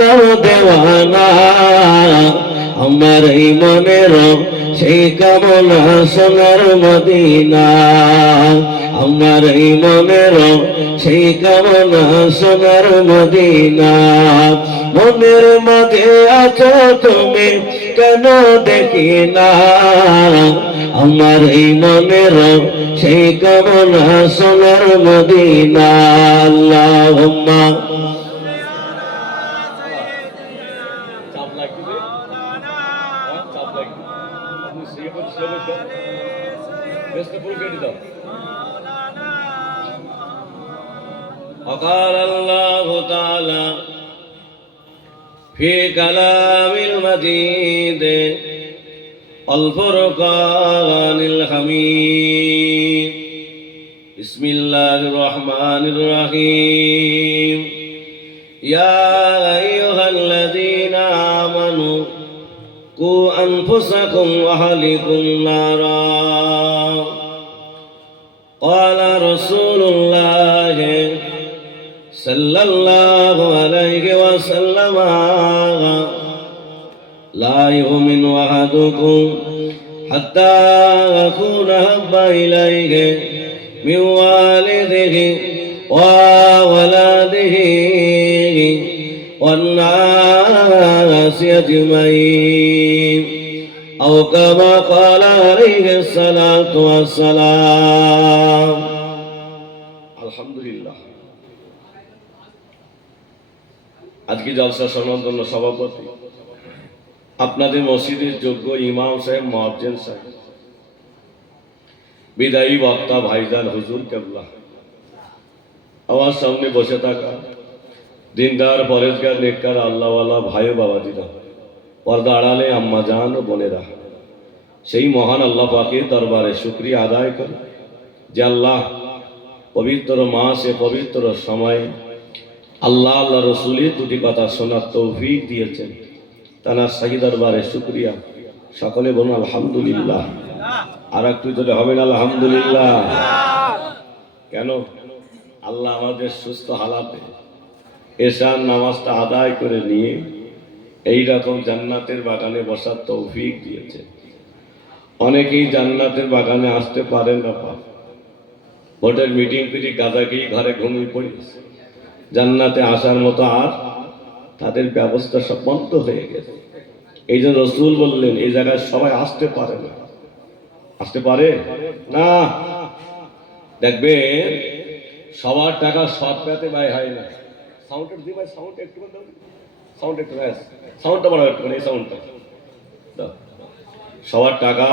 হলাম দেওয়ানা, আমার এই মনের সেই কামনা সোনার মদিনা, আমার এই মনের সেই কামনা সোনার মদিনা। মনের মাঝে আছো তুমি কেন দেখি না, আমার এই মনের সেই কামনা সোনার মদিনা। আল্লাহুম্মা وقال الله تعالى في كلام المجيد الفرقان الحميد بسم الله الرحمن الرحيم يا أيها الذين آمنوا قوا أنفسكم وأهليكم نارا قال رسول الله صلى الله عليه وسلم لا يؤمن أحدكم حتى أكون أحب إليه من والده وولده والناس أجمعين أو كما قال عليه الصلاة والسلام الحمد لله আজকে জলসা সমান্তন্য সভাপতি আপনাদের মসজিদের যোগ্য ইমাম সাহেব মুয়াজ্জিন সাহেব, বিদায়ী বক্তা ভাইজান হুজুর কেবলা, আমার সামনে বসে থাকা দিনদার পরেজগার নেককার আল্লাহওয়ালা ভাই বাবাজিরা, পর্দা আড়ালে আম্মা জান ও বোনেরা, সেই মহান আল্লাহ পাকের দরবারে শুকরিয়া আদায় করে যে আল্লাহ পবিত্র মাসে পবিত্র সময়ে আল্লাহ আল্লাহ রসুলের দুটি কথা শোনার তৌফিক দিয়েছেন, তার শাহী দরবারে শুকরিয়া। সকলে বলুন আলহামদুলিল্লাহ। আর একটু যদি হবেন আলহামদুলিল্লাহ। কেন? আল্লাহ আমাদের সুস্থ হালাতে এশার নামাজটা আদায় করে নিয়ে এই রকম জান্নাতের বাগানে বসার তৌফিক দিয়েছে। অনেকেই জান্নাতের বাগানে আসতে পারেন না, ভোটের মিটিং পিটি গাঁজাকেই ঘরে ঘুমিয়ে পড়েছে, জান্নাতে আসার মতো আর তাদের ব্যবস্থা সব বন্ধ হয়ে গেছে। এই জন্য রসুল বললেন এই জায়গায় সবাই আসতে পারে না। আসতে পারে না? দেখবে সবার টাকা সৎ পেতে ব্যয় হয় না। সাউন্ডটা দি ভাই, সাউন্ড একটু দাও, সাউন্ড একটু সাউন্ডটা বাড়াও একটু, এই সাউন্ডটা দাও। সবার টাকা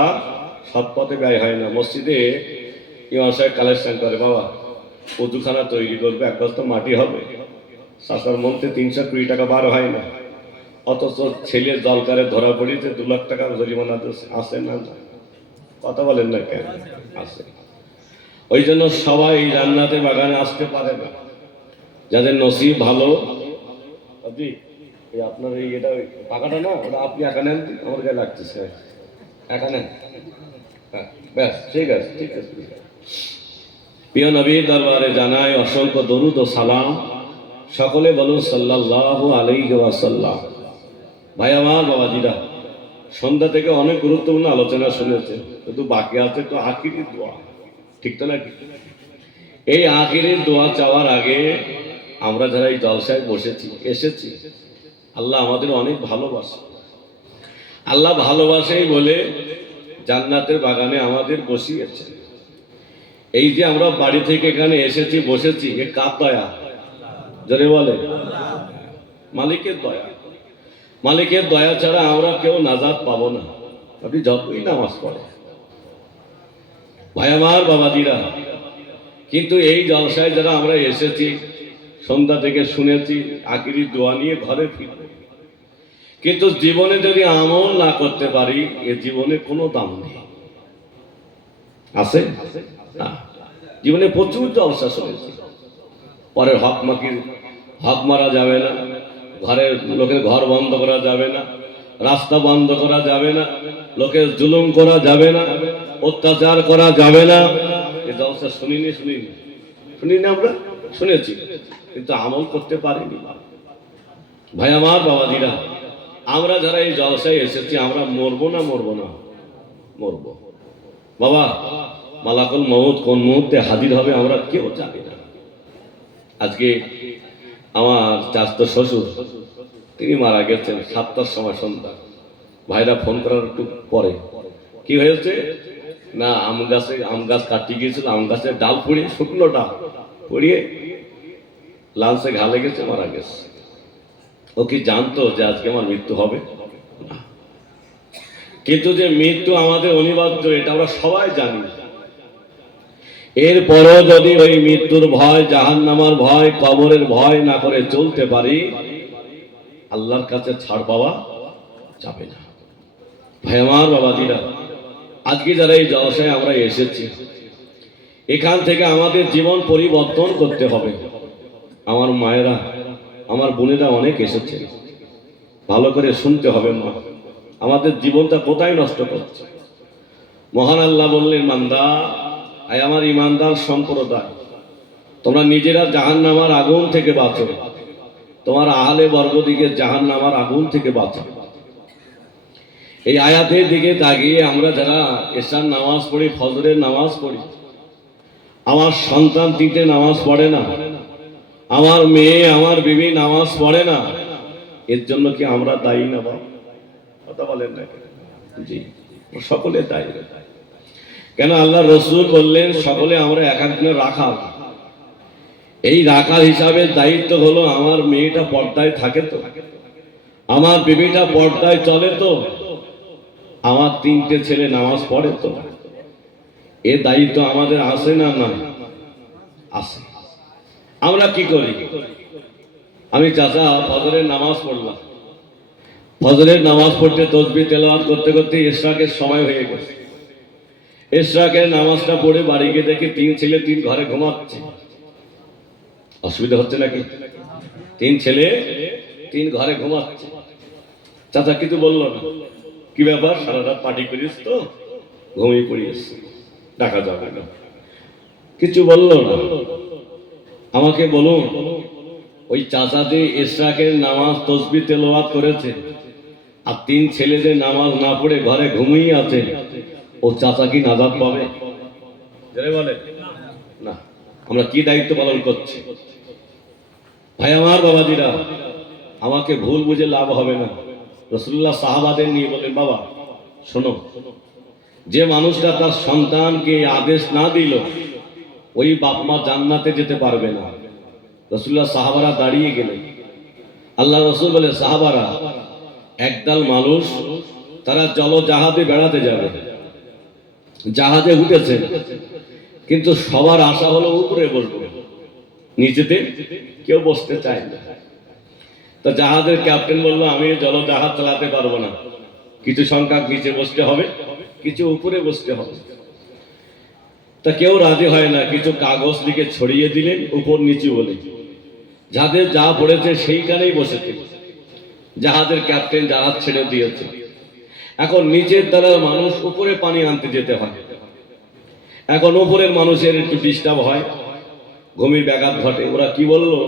সৎ পথে ব্যয় হয় না। মসজিদে ইমাম সাহেব কালেকশন করে, বাবা উজুখানা তৈরি করবে, এক বস্তা মাটি হবে, শাসার মধ্যে 320 টাকা বার হয় না, অথচ ছেলে জলকারে ধরা পড়িতে 2 লাখ টাকা জরিমানা আসে না? কথা বলেন না কেন? আসে। ওই জন্য সবাই এই জান্নাতের বাগানে আসতে পারে না। যাদের নসিব ভালো, আপনি এই আপনার এই এটা পাকাটা না, ওটা আপনি একা নেন, আমার গায়ে লাগতেছে, একা নেন, হ্যাঁ ব্যাস ঠিক আছে, ঠিক আছে। প্রিয় নবীর দরবারে জানাই অসংখ্য দরুদ ও সালাম। সকলে বলুন সাল্লাল্লাহু আলাইহি ওয়াসাল্লাম। ভাই আমার বাবাজিরা, সন্ধ্যা থেকে অনেক গুরুত্বপূর্ণ আলোচনা শুনেছে, কিন্তু বাকি আছে তো আখিরি দোয়া, ঠিক তো নাকি? এই আখিরি দোয়া চাওয়ার আগে আমরা যারা এই জলসায় বসেছি এসেছি, আল্লাহ আমাদের অনেক ভালোবাসে। আল্লাহ ভালোবাসেই বলে জান্নাতের বাগানে আমাদের বসিয়েছে। এই যে আমরা বাড়ি থেকে এখানে এসেছি বসেছি, এ কার দয়া? জোরে বলে মালিকের দয়া। মালিকের দয়া ছাড়া আমরা কেউ নাজাত পাবো না। আপনি যতই নামাজ পড়ে ভাই আমার বাবাজিরা, কিন্তু এই জলসায় যারা আমরা এসেছি সন্ধ্যা থেকে শুনেছি আখিরি দোয়া নিয়ে ঘরে ফিরব, কিন্তু জীবনে যদি আমল না করতে পারি এ জীবনে কোনো দাম নেই। আছে না? জীবনে প্রচুর জলসা শুনেছি, পরের হক মারা যাবে না, ঘরের লোকের ঘর বন্ধ করা যাবে না, রাস্তা বন্ধ করা যাবে না, লোকের জুলুম করা যাবে না, অত্যাচার করা যাবে না। এই জলসা শুনিনি আমরা শুনেছি, কিন্তু আমল করতে পারিনি। ভাই আমার বাবাজিরা, আমরা যারা এই জলসায় এসেছি আমরা মরবো না মরবো। বাবা, মালাকুল মউত কোন মুহূর্তে হাজির হবে আমরা কেউ জানি না। আজকে আমার চাচাতো শ্বশুর তিনি মারা গেছেন 7টার সময় সন্ধ্যা। ভাইরা ফোন করার একটু পরে কি হয়েছে না, আম গাছ কাটতে গিয়েছিল, আম গাছের ডাল পুড়িয়ে, শুকনোটা পুড়িয়ে লালসে ঘালে গেছে, মারা গেছে। ও কি জানতো যে আজকে আমার মৃত্যু হবে? না। কিন্তু যে মৃত্যু আমাদের অনিবার্য এটা আমরা সবাই জানি। এরপরও যদি ওই মৃত্যুর ভয়, জাহান্নামের ভয়, কবরের ভয় না করে চলতে পারি, আল্লাহর কাছে ছাড় পাওয়া যাবে না। ভাই আমার বাবাজিরা, আজকে যারা এই জলসায় আমরা এসেছি, এখান থেকে আমাদের জীবন পরিবর্তন করতে হবে। আমার মায়েরা, আমার বোনেরা অনেক এসেছে, ভালো করে শুনতে হবে। মা, আমাদের জীবনটা কোথায় নষ্ট করছে? মহান আল্লাহ বললেন, বান্দা, আয় আমার ইমানদার সম্প্রদায়, তোমরা নিজেরা জাহান্নামের আগুন থেকে বাঁচো, তোমার আহলে বর্গদিকে জাহান্নামের আগুন থেকে বাঁচো। এই আয়াতের দিকে তাকিয়ে আমরা যারা এশার নামাজ পড়ি, ফজরের নামাজ পড়ি, আমার সন্তান 3টে নামাজ পড়ে না, আমার মেয়ে, আমার বিবি নামাজ পড়ে না, এর জন্য কি আমরা দায়ী না? বাবা, কথা বলেন না? জি, সকলে দায়ী। কেন? আল্লাহ রসুল বললেন সকলে আমরা এক একজনের রাখাল। এই রাখাল হিসাবে দায়িত্ব হলো আমার মেয়েটা পর্দায় থাকে তো, আমার বিবিটা পর্দায় চলে তো, আমার 3টে ছেলে নামাজ পড়ে তো। এ দায়িত্ব আমাদের আছে না? না আছে। আমরা কি করি? আমি চাচা ফজরের নামাজ পড়লাম, ফজরের নামাজ পড়তে তাসবিহ তেলাওয়াত করতে করতে ইশরাকের সময় হয়ে গেছে। ইশরাকের নামাজটা পড়ে বাড়ি গিয়ে দেখি 3 ছেলে 3 ঘরে ঘুমাচ্ছে। অসুবিধা হচ্ছে নাকি? 3 ছেলে 3 ঘরে ঘুমাচ্ছে। চাচা কিছু বললো না। কি ব্যাপার, সারা রাত পার্টি করিস তো, ঘুমিয়ে পড়িস, ডাকা যাবে না, কিছু বললো না। আমাকে বলুন, ওই চাচা যে ইশরাকের নামাজ তাসবিহ তেলাওয়াত করেছে আর 3 ছেলে যে নামাজ না পড়ে ঘরে ঘুমিয়ে আছে, ও চাচা কি নাজাত পাবে? যারা বলে না। আমরা কি দায়িত্ব পালন করছি? ভাই আমার বাবাজিরা, আমাকে ভুল বুঝে লাভ হবে না। রাসূলুল্লাহ সাহাবাদের নিয়ে বলেন, বাবা শোনো, যে মানুষটা তার সন্তানকে আদেশ না দিল, ওই বাপ মা জান্নাতে যেতে পারবে না। রাসূলুল্লাহ সাহাবারা দাঁড়িয়ে গেলেন। আল্লাহ রাসূল বলে, সাহাবারা, একদল মানুষ তারা জলজাহাজে বেড়াতে যাবে, জাহাজে উঠেছে, কিন্তু সবার আশা হলো উপরে বসবে, নিচেতে কেউ বসতে চায় না। তো জাহাজের ক্যাপ্টেন বলল, আমি জলজাহাজ চালাতে পারবো না, কিছু সংখ্যক নিচে বসতে হবে, কিছু উপরে বসতে হবে। তা কেউ রাজি হয় না, কিছু কাগজ লিখে ছড়িয়ে দিলেন উপর নিচু বলে, যাদের যা পড়েছে সেইখানেই বসেছে। জাহাজের ক্যাপ্টেন জাহাজ ছেড়ে দিয়েছে। এখন নিচের দ্বারা মানুষ উপরে পানি আনতে যেতে হয়। এখন উপরের মানুষের একটু ডিস্টার্ব হয়, ঘুমির ব্যাঘাত ঘটে। ওরা কি বললো,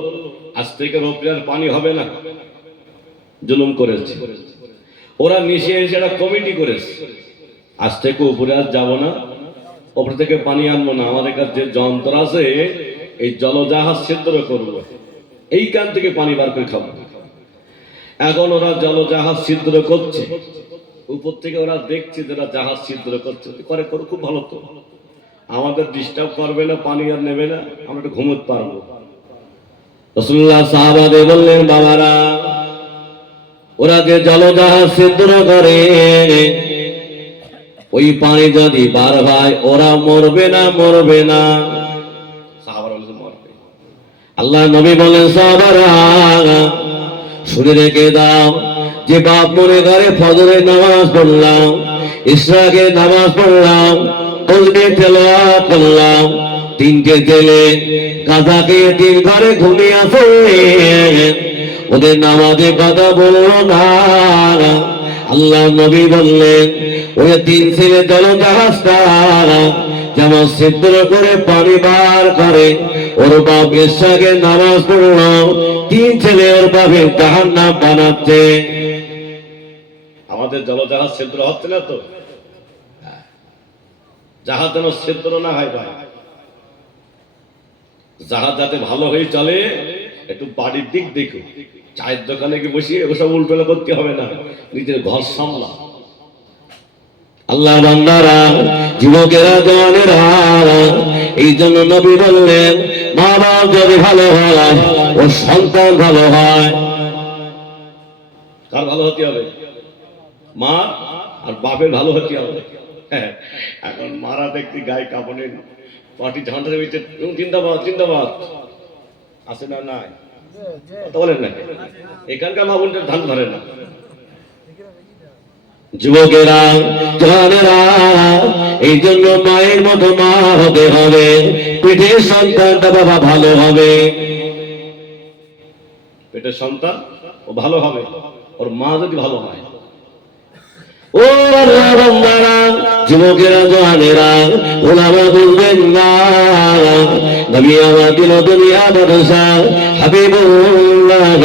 আজ থেকে উপরে আর পানি হবে না, জুলুম করেছে। ওরা নিচে এসে একটা কমিটি করেছে, আজ থেকে উপরে আর যাবো না, উপর থেকে পানি আনবো না, আমাদের কাছে যে যন্ত্র আছে এই জলজাহাজ ছিদ্র করবো, এইখান থেকে পানি বার করে খাবো। এখন ওরা জলজাহাজ ছিদ্র করছে, উপর থেকে ওরা দেখছে যারা জাহাজ ছিদ্র করছে, করে করো, খুব ভালো তো, আমাদের ডিস্টার্ব করবে না, পানি আর নেবে না, আমরা একটু ঘুমোতে পারবো। রাসূলুল্লাহ সাহাবাদের বললেন, বাবারা, ওরা যে জলজাহাজ ছিদ্র করে, ওই পানি যদি বার হয় ওরা মরবে না, মরবে না। সাহাবারা বলেন মরবে। আল্লাহ নবী বলেন, সাহাবারা শুনে রেখে দাও, যে বাপ মনে করে ফজরের নামাজ পড়লাম, ইশরাকের নামাজ পড়লাম, তাসবিহ তেলাওয়াত করলাম, 3টে ছেলে কাঁথাকে 3 ঘরে ঘুমিয়ে আছে, ওদের নামাজে কথা বললো না। আল্লাহ নবী বললেন, ওই 3 ছেলে জলজাহাজটা যেমন ছিদ্র করে পানি বার করে, ওর বাপ ইশাকে নামাজ পড়লো, 3 ছেলে ওর বাপের জাহান্নাম বানাচ্ছে। আমাদের জলজাহাজ ছিদ্র হচ্ছে না তো? জাহাজ যেন ছিদ্র না হয় ভাই, জাহাজ যাতে ভালো হয়ে চলে একটু বাড়ির দিক দেখো। চায়ের দোকানে গিয়ে বসিয়ে ওসব উল্টোলা করতে হবে না, নিজের ঘর সামলা। আল্লাহ বান্দারা, যুবকেরা, জওয়ানেরা, এই জন্য নবী বললেন মা বাপ যদি ভালো হয় ও সন্তান ভালো হয়। কার ভালো হতে হবে? মা আর বাপের ভালো হতে হবে। হ্যাঁ, এখন মারা দেখতে গায়ে কাপড়ের পার্টি ঝান্ডার ভিতরে জিন্দাবাদ জিন্দাবাদ আছে না? নাই, কথা বলেন না। এখানকার মা বোনদের ধান ধরে না। যুবকেরা, জওয়ানেরা, এই জন্য মায়ের মতো মা হতে হবে, পেটের সন্তানটা বাবা ভালো হবে। পেটের সন্তান ও ভালো হবে, ওর মা যদি ভালো হয়। ও আল্লাহ বান্দারা, যুবকেরা, জওয়ানেরা, ওলামা বলবেন না নবী আমার দিল দুনিয়া বাদশা হাবিবুল্লাহ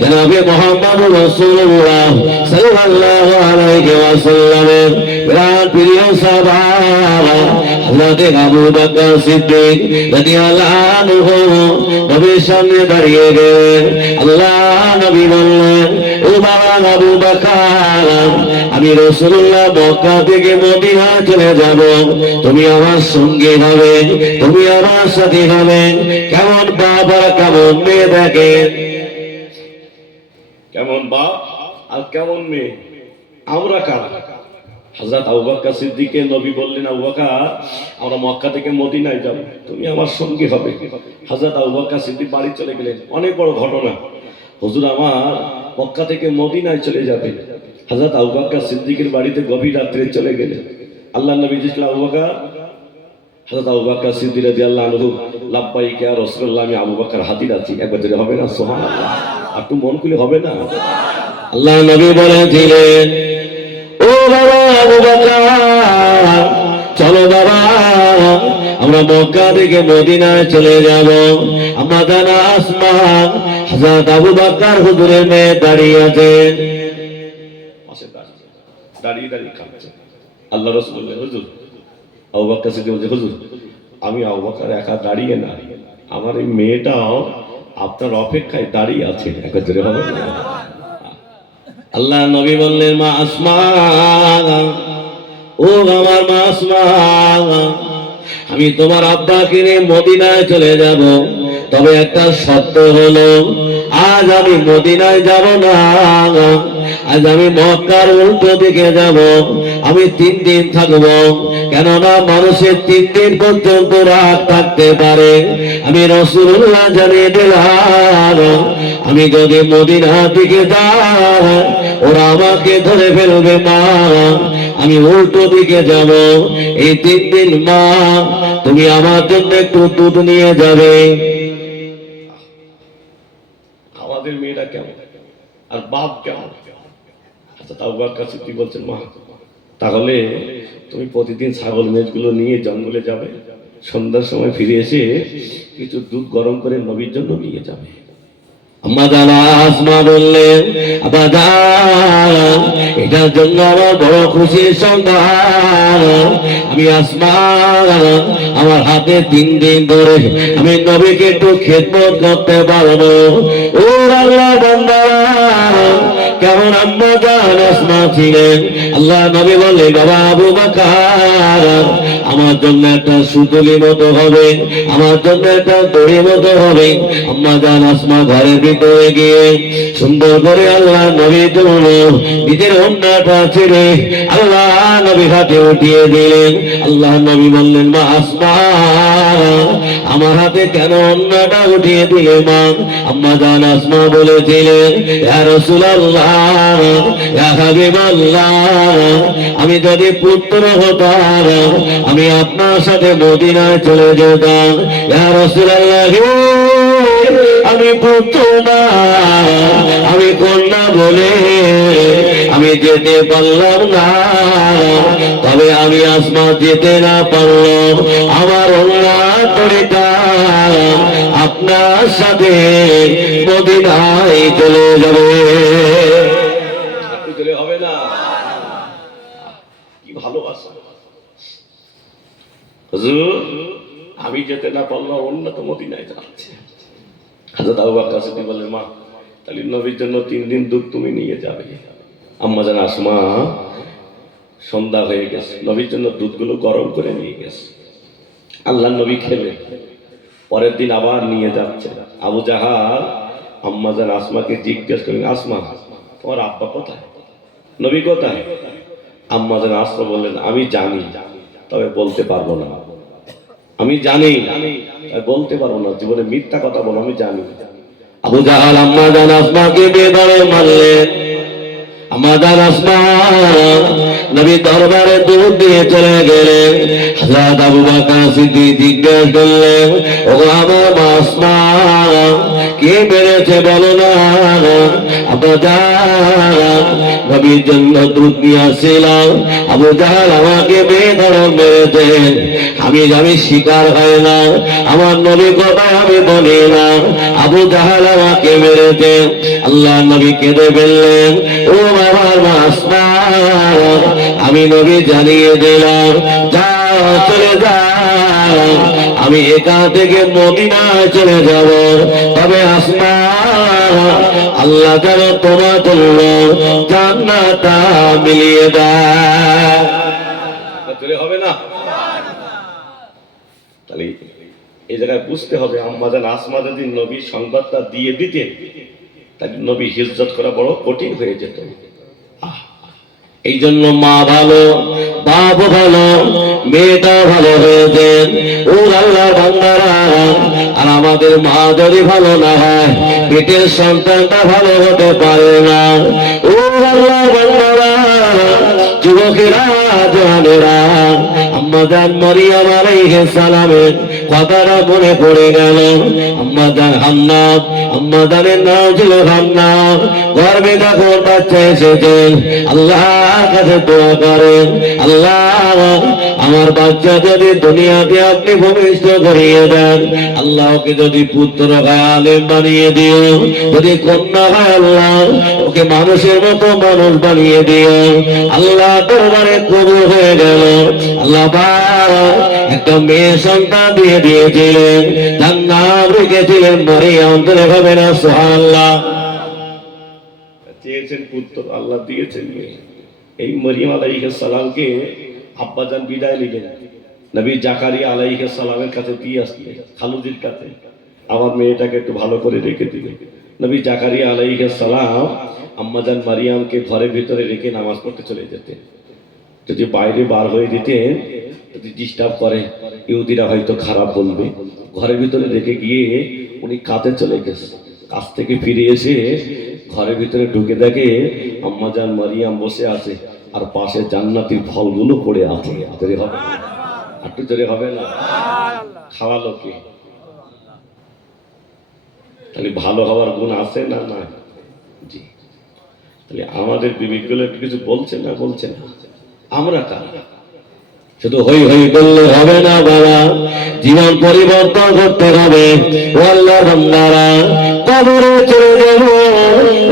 জনাবে মুহাম্মদ রাসূলুল্লাহ সাল্লাল্লাহু আলাইহি ওয়াসাল্লামের বিরাট প্রিয় সাহাবা হযরত আবু বকর সিদ্দিক রাদিয়াল্লাহু আনহু নবীর সামনে দাঁড়িয়ে গেলেন। আল্লাহ নবী বললেন, ও বাবা আবু বকর, আমি রাসূলুল্লাহ মক্কা থেকে মদিনা চলে যাব, তুমি আমার সঙ্গে হবে, তুমি আমার সাথে হবে। কেমন বাপ আর কেমন মেয়ে দেখেন, কেমন বাপ আর কেমন মেয়ে। আমরা কারা? হযরত আবু বকর সিদ্দিককে নবী বললেন, আবু বকর, আমরা মক্কা থেকে মদিনায় যাব, তুমি আমার সঙ্গী হবে। হযরত আবু বকর সিদ্দিক বাড়ি চলে গেলেন। অনেক বড় ঘটনা, হুজুর আমার মক্কা থেকে মদিনায় চলে যাবে। হযরত আবু বকর সিদ্দিকের বাড়িতে গভীর রাত্রে চলে গেলেন। আল্লাহর নবী জিজ্ঞাসা, আবু বকর? হযরত আবু বকর সিদ্দিক রাদিয়াল্লাহু আনহু, লাব্বাইক ইয়া রাসূলুল্লাহ, আমি আবু বকর হাজির আছি। একবার যদি হবে না সুবহানাল্লাহ, একটু মন খুলে হবে না? আল্লাহর নবী বলেছিলেন, ও বাবা আবু বকর, চলো বাবা, আমরা মক্কা থেকে মদিনায় চলে যাব। আমরা জানা আসমা হযরত আবু বকর হুজুরের মেয়ে দাঁড়িয়ে আছেন, দাঁড়িয়ে দাঁড়িয়ে খাচ্ছে। আল্লাহ রাসূল বললেন, হুজুর, আবু বকর সিদ্দিক বলছে, হুজুর, আমি আবু বকর একা দাঁড়িয়ে না, আমার এই মেয়েটাও আপনার অপেক্ষায় দাঁড়িয়ে আছে। একবার জোরে হবে না? আল্লাহ নবী বললেন, মা আসমা, ও আমার মা আসমা, আমি তোমার আব্বাকে নিয়ে মদিনায় চলে যাব, তবে একটা শর্ত হলো, আজ আমি মদিনায় যাব না, আজ আমি মক্কার উল্টো দিকে যাব। আমি 3 দিন থাকবো, কেননা মানুষের 3 দিন পর্যন্ত রাত থাকতে পারে। আমি রাসূলুল্লাহ জানিয়ে দিলাম, আমি যদি মদিনা দিকে যাই ওরা আমাকে ধরে ফেলবে। মা, আমি উল্টো দিকে যাব, এই 3 দিন মা তুমি আমার জন্য একটু দুধ নিয়ে যাবে। আমাদের মেয়েটা কেমন আর বাপ কেমন? আচ্ছা, তাও বাপ কাছে কি বলছেন, মা তাহলে তুমি প্রতিদিন ছাগল মেজগুলো নিয়ে জঙ্গলে যাবে, সন্ধ্যার সময় ফিরে এসে কিছু দুধ গরম করে নবীর জন্য নিয়ে যাবে। আসমা বললেন, এটার জন্য আমার বড় খুশির সংবাদ। আমি আসমা, আমার হাতে 3 দিন ধরে আমি নবীকে একটু খেদমত করতে পারবো। ও আল্লাহ বান্দা, কেমন আম্মা জান আসমা ছিলেন। আল্লাহ নবী বললেন, বাবা আবু বকর, আমার জন্য একটা সুতুলি মতো হবে, আমার জন্য একটা দড়ি মতো হবে। আম্মা জান আসমা ঘরের ভিতরে গিয়ে সুন্দর করে আল্লাহ নবীর জন্য নিজের ওন্নাটা ছেড়ে আল্লাহ নবী হাতে উঠিয়ে দিলেন। আল্লাহ নবী বললেন, মা আসমা, আমার হাতে কেন ওন্নাটা উঠিয়ে দিলে মা? আম্মা জান আসমা বলেছিলেন, ইয়া রাসূলুল্লাহ, ইয়া হাবিবাল্লাহ, আমি যদি পুত্র হতাম আমি আপনার সাথে মদিনায় চলে যেতাম। ইয়া রাসূলুল্লাহ, আমি পুত্র না, আমি কন্যা বলে আমি যেতে পারলাম না, তবে আমি আসমা যেতে না পারলাম, আমার আল্লাহ তরিকা আপনার সাথে মদিনায় চলে যাবে। হবে না? কি ভালোবাসা! হুজুর আমি যেতে না পারলাম, অন্য তো মদিনায় যাচ্ছে। হযরত আবু বকর সিদ্দিক বললেন, মা তাহলে নবীর জন্য 3 দিন দুধ তুমি নিয়ে যাবে। আম্মা জান আসমা সন্ধ্যা হয়ে গেছে, নবীর জন্য দুধগুলো গরম করে নিয়ে গেছে। আল্লাহ নবী খেলে পরের দিন আবার নিয়ে যাচ্ছে। আবু জাহাল আম্মা জান আসমাকে জিজ্ঞেস করেন, আসমা তোমার আব্বা কোথায়, নবী কোথায়? আম্মা জান আসমা বললেন, আমি জানি তবে বলতে পারবো না। আমি জানি বলতে পারবো না, জীবনে মিথ্যা কথা বলো, আমি জানি। আবু জাহাল আম্মা জান আসমাকে বেদরে মারলেন। আম্মা জান আসমা নবী দরবারে দুধ দিয়ে চলে গেলেন। হযরত আবু বকর সিদ্দিক জিজ্ঞেস করলেন, ও আমার মা আসমা কে মেরেছে বলো না? আবু জাহাল নবীর জন্য দুধ নিয়ে আসছিলাম, আবু জাহাল আমাকে বেধড়ক মেরেছে। আমি শিকার হয় না, আমার নবী কোথায় আমি বলি না, আবু জাহাল আমাকে মেরেছে। আল্লাহ নবী কেঁদে ফেললেন, ও আমার মা আসমা আমি নবী জানিয়ে দিলাম, যাও চলে যাও, আমি এখান থেকে মদিনায় চলে যাব, তবে আসমা আল্লাহ যেন তোমার জন্য জান্নাতটা মিলিয়ে দেয়। হবে না? তাহলে এই জায়গায় বুঝতে হবে, আম্মা জান আসমা যদি নবী সংবাদটা দিয়ে দিতেন, তাহলে নবী হিজরত করা বড় কঠিন হয়ে যেত। এই জন্য মা ভালো, বাপ ভালো, মেয়েটা ভালো হয়েছেন। ও আল্লাহ বান্দারা, আর আমাদের মা যদি ভালো না হয়, পেটের সন্তানটা ভালো হতে পারে না। ও আল্লাহ বান্দারা, যুবকেরা, জওয়ানেরা, আম্মা জান মারিয়াম আলাইহিস সালামের কথাটা মনে পড়ে গেল। আম্মা জান হান্নাত, আম্মা জানের নাম ছিল হান্নাত, গর্ভে যখন বাচ্চা এসেছেন আল্লাহর কাছে দোয়া করেন, আল্লাহ আমার বাচ্চা যদি দুনিয়াতে আপনি ভূমিষ্ঠ করিয়ে দেন, আল্লাহকে যদি পুত্র হয় আলেম বানিয়ে দিও, যদি কন্যা হয় আল্লাহ ওকে মানুষের মতো মানুষ বানিয়ে দিও। আল্লাহ দরবারে কবুল হয়ে গেল। আল্লাহ একটা মেয়ে সন্তান দিয়ে দিয়েছিলেন, তার নাম রেখেছিলেন মারিয়াম। হবে না সুবহানাল্লাহ? চেয়েছেন পুত্র, আল্লাহ দিয়েছেন মেয়ে। এই মরিয়ম আলাইহিস সালামকে আব্বাজান বিদায় নিলেন, নবী জাকারিয়া আলাইহিস সালামের কাছে দিয়ে আসলেন, খালুজির কাছে, আমার মেয়েটাকে একটু ভালো করে রেখে দিবে। নবী জাকারিয়া আলাইহিস সালাম আম্মাজান মারিয়ামকে ঘরের ভিতরে রেখে নামাজ পড়তে চলে যেতেন। যদি বাইরে বার হয়ে দিতেন, যদি ডিস্টার্ব করে, ইহুদিরা হয়তো খারাপ বলবে, ঘরের ভিতরে রেখে গিয়ে উনি কাজে চলে গেছে। কাজ থেকে ফিরে এসে ঘরের ভিতরে ঢুকে দেখে আম্মাজান মারিয়াম বসে আছে, আর পাশে জান্নাতের ফলগুলো পড়ে আছে। জোরে হবে? একটু জোরে হবে না? খাওয়ালো কে? তাহলে ভালো হওয়ার গুণ আছে না? না। জি। তাহলে আমাদের বিবেকগুলো কিছু বলছে না? বলছে না। আমরা কারা? শুধু হই হই করলে হবে না বাবা, জীবন পরিবর্তন করতে হবে। আল্লাহ বান্দারা, কবরে চলে যাব,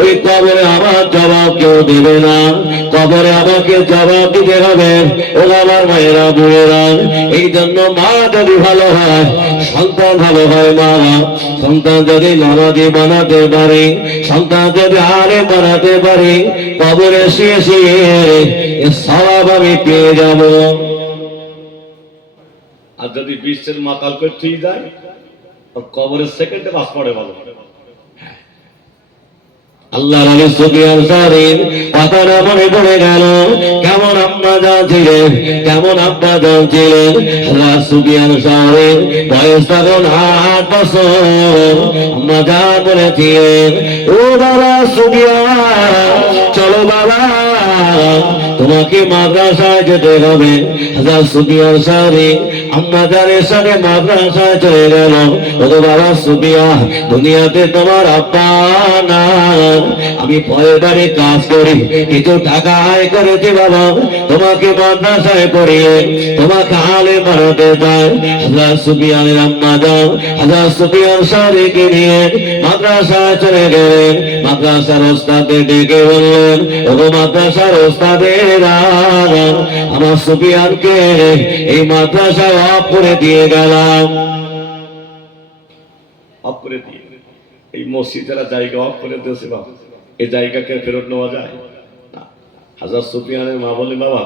ওই কবরে আমার জবাব কেউ দেবে না, কবরে আমাকে জবাব দিতে হবে। ও আমার মায়েরা, বোনেরা, এই জন্য মা যদি ভালো হয়, সন্তান ভালো হয়। মা সন্তান যদি নামাজি বানাতে পারে, সন্তান যদি আরে বানাতে পারে, কবরে শুয়ে শুয়ে এর সওয়াব আমি পেয়ে যাব। আর যদি বিশ্বের মাতাল করতেই যায়, কবরের সেকেন্ডে বাস পড়ে ভালো। আল্লাহ নবী সুফিয়ান সারির কথাটা মনে পড়ে গেল। কেমন আম্মা জান ছিলেন, কেমন আব্বা জান ছিলেন। আল্লাহ সুফিয়ান সারির বয়স তখন 8 বছর। আম্মা জান বলেছিলেন, ও বাবা সুফিয়ান, চলো বাবা তোমাকে মাদ্রাসায় যেতে হবে। হযরত সুফিয়ান সারি আম্মা জানের সাথে মাদ্রাসায় চলে গেল। ও বাবা সুফিয়ান, দুনিয়াতে তোমার আব্বা না, আমি পরের বাড়ি কাজ করি, কিছু টাকা আয় করেছি বাবা, তোমাকে মাদ্রাসায় পড়িয়ে তোমাকে আলেম বানাতে চাই। হযরত সুফিয়ানের আম্মা যান হযরত সুফিয়ান সারিকে নিয়ে মাদ্রাসায় চলে গেলেন। মাদ্রাসার ওস্তাদকে ডেকে বললেন, ওগো মাদ্রাসার ওস্তাদেরা, আমার সুফিয়ানকে এই মাদ্রাসায় অফ করে দিয়ে গেলাম। অফ করে দিয়ে এই মসজিদের জায়গা অফ করে দিয়েছে বাবা, এই জায়গাকে ফেরত নেওয়া যায় না। হযরত সুফিয়ানের মা বলে, বাবা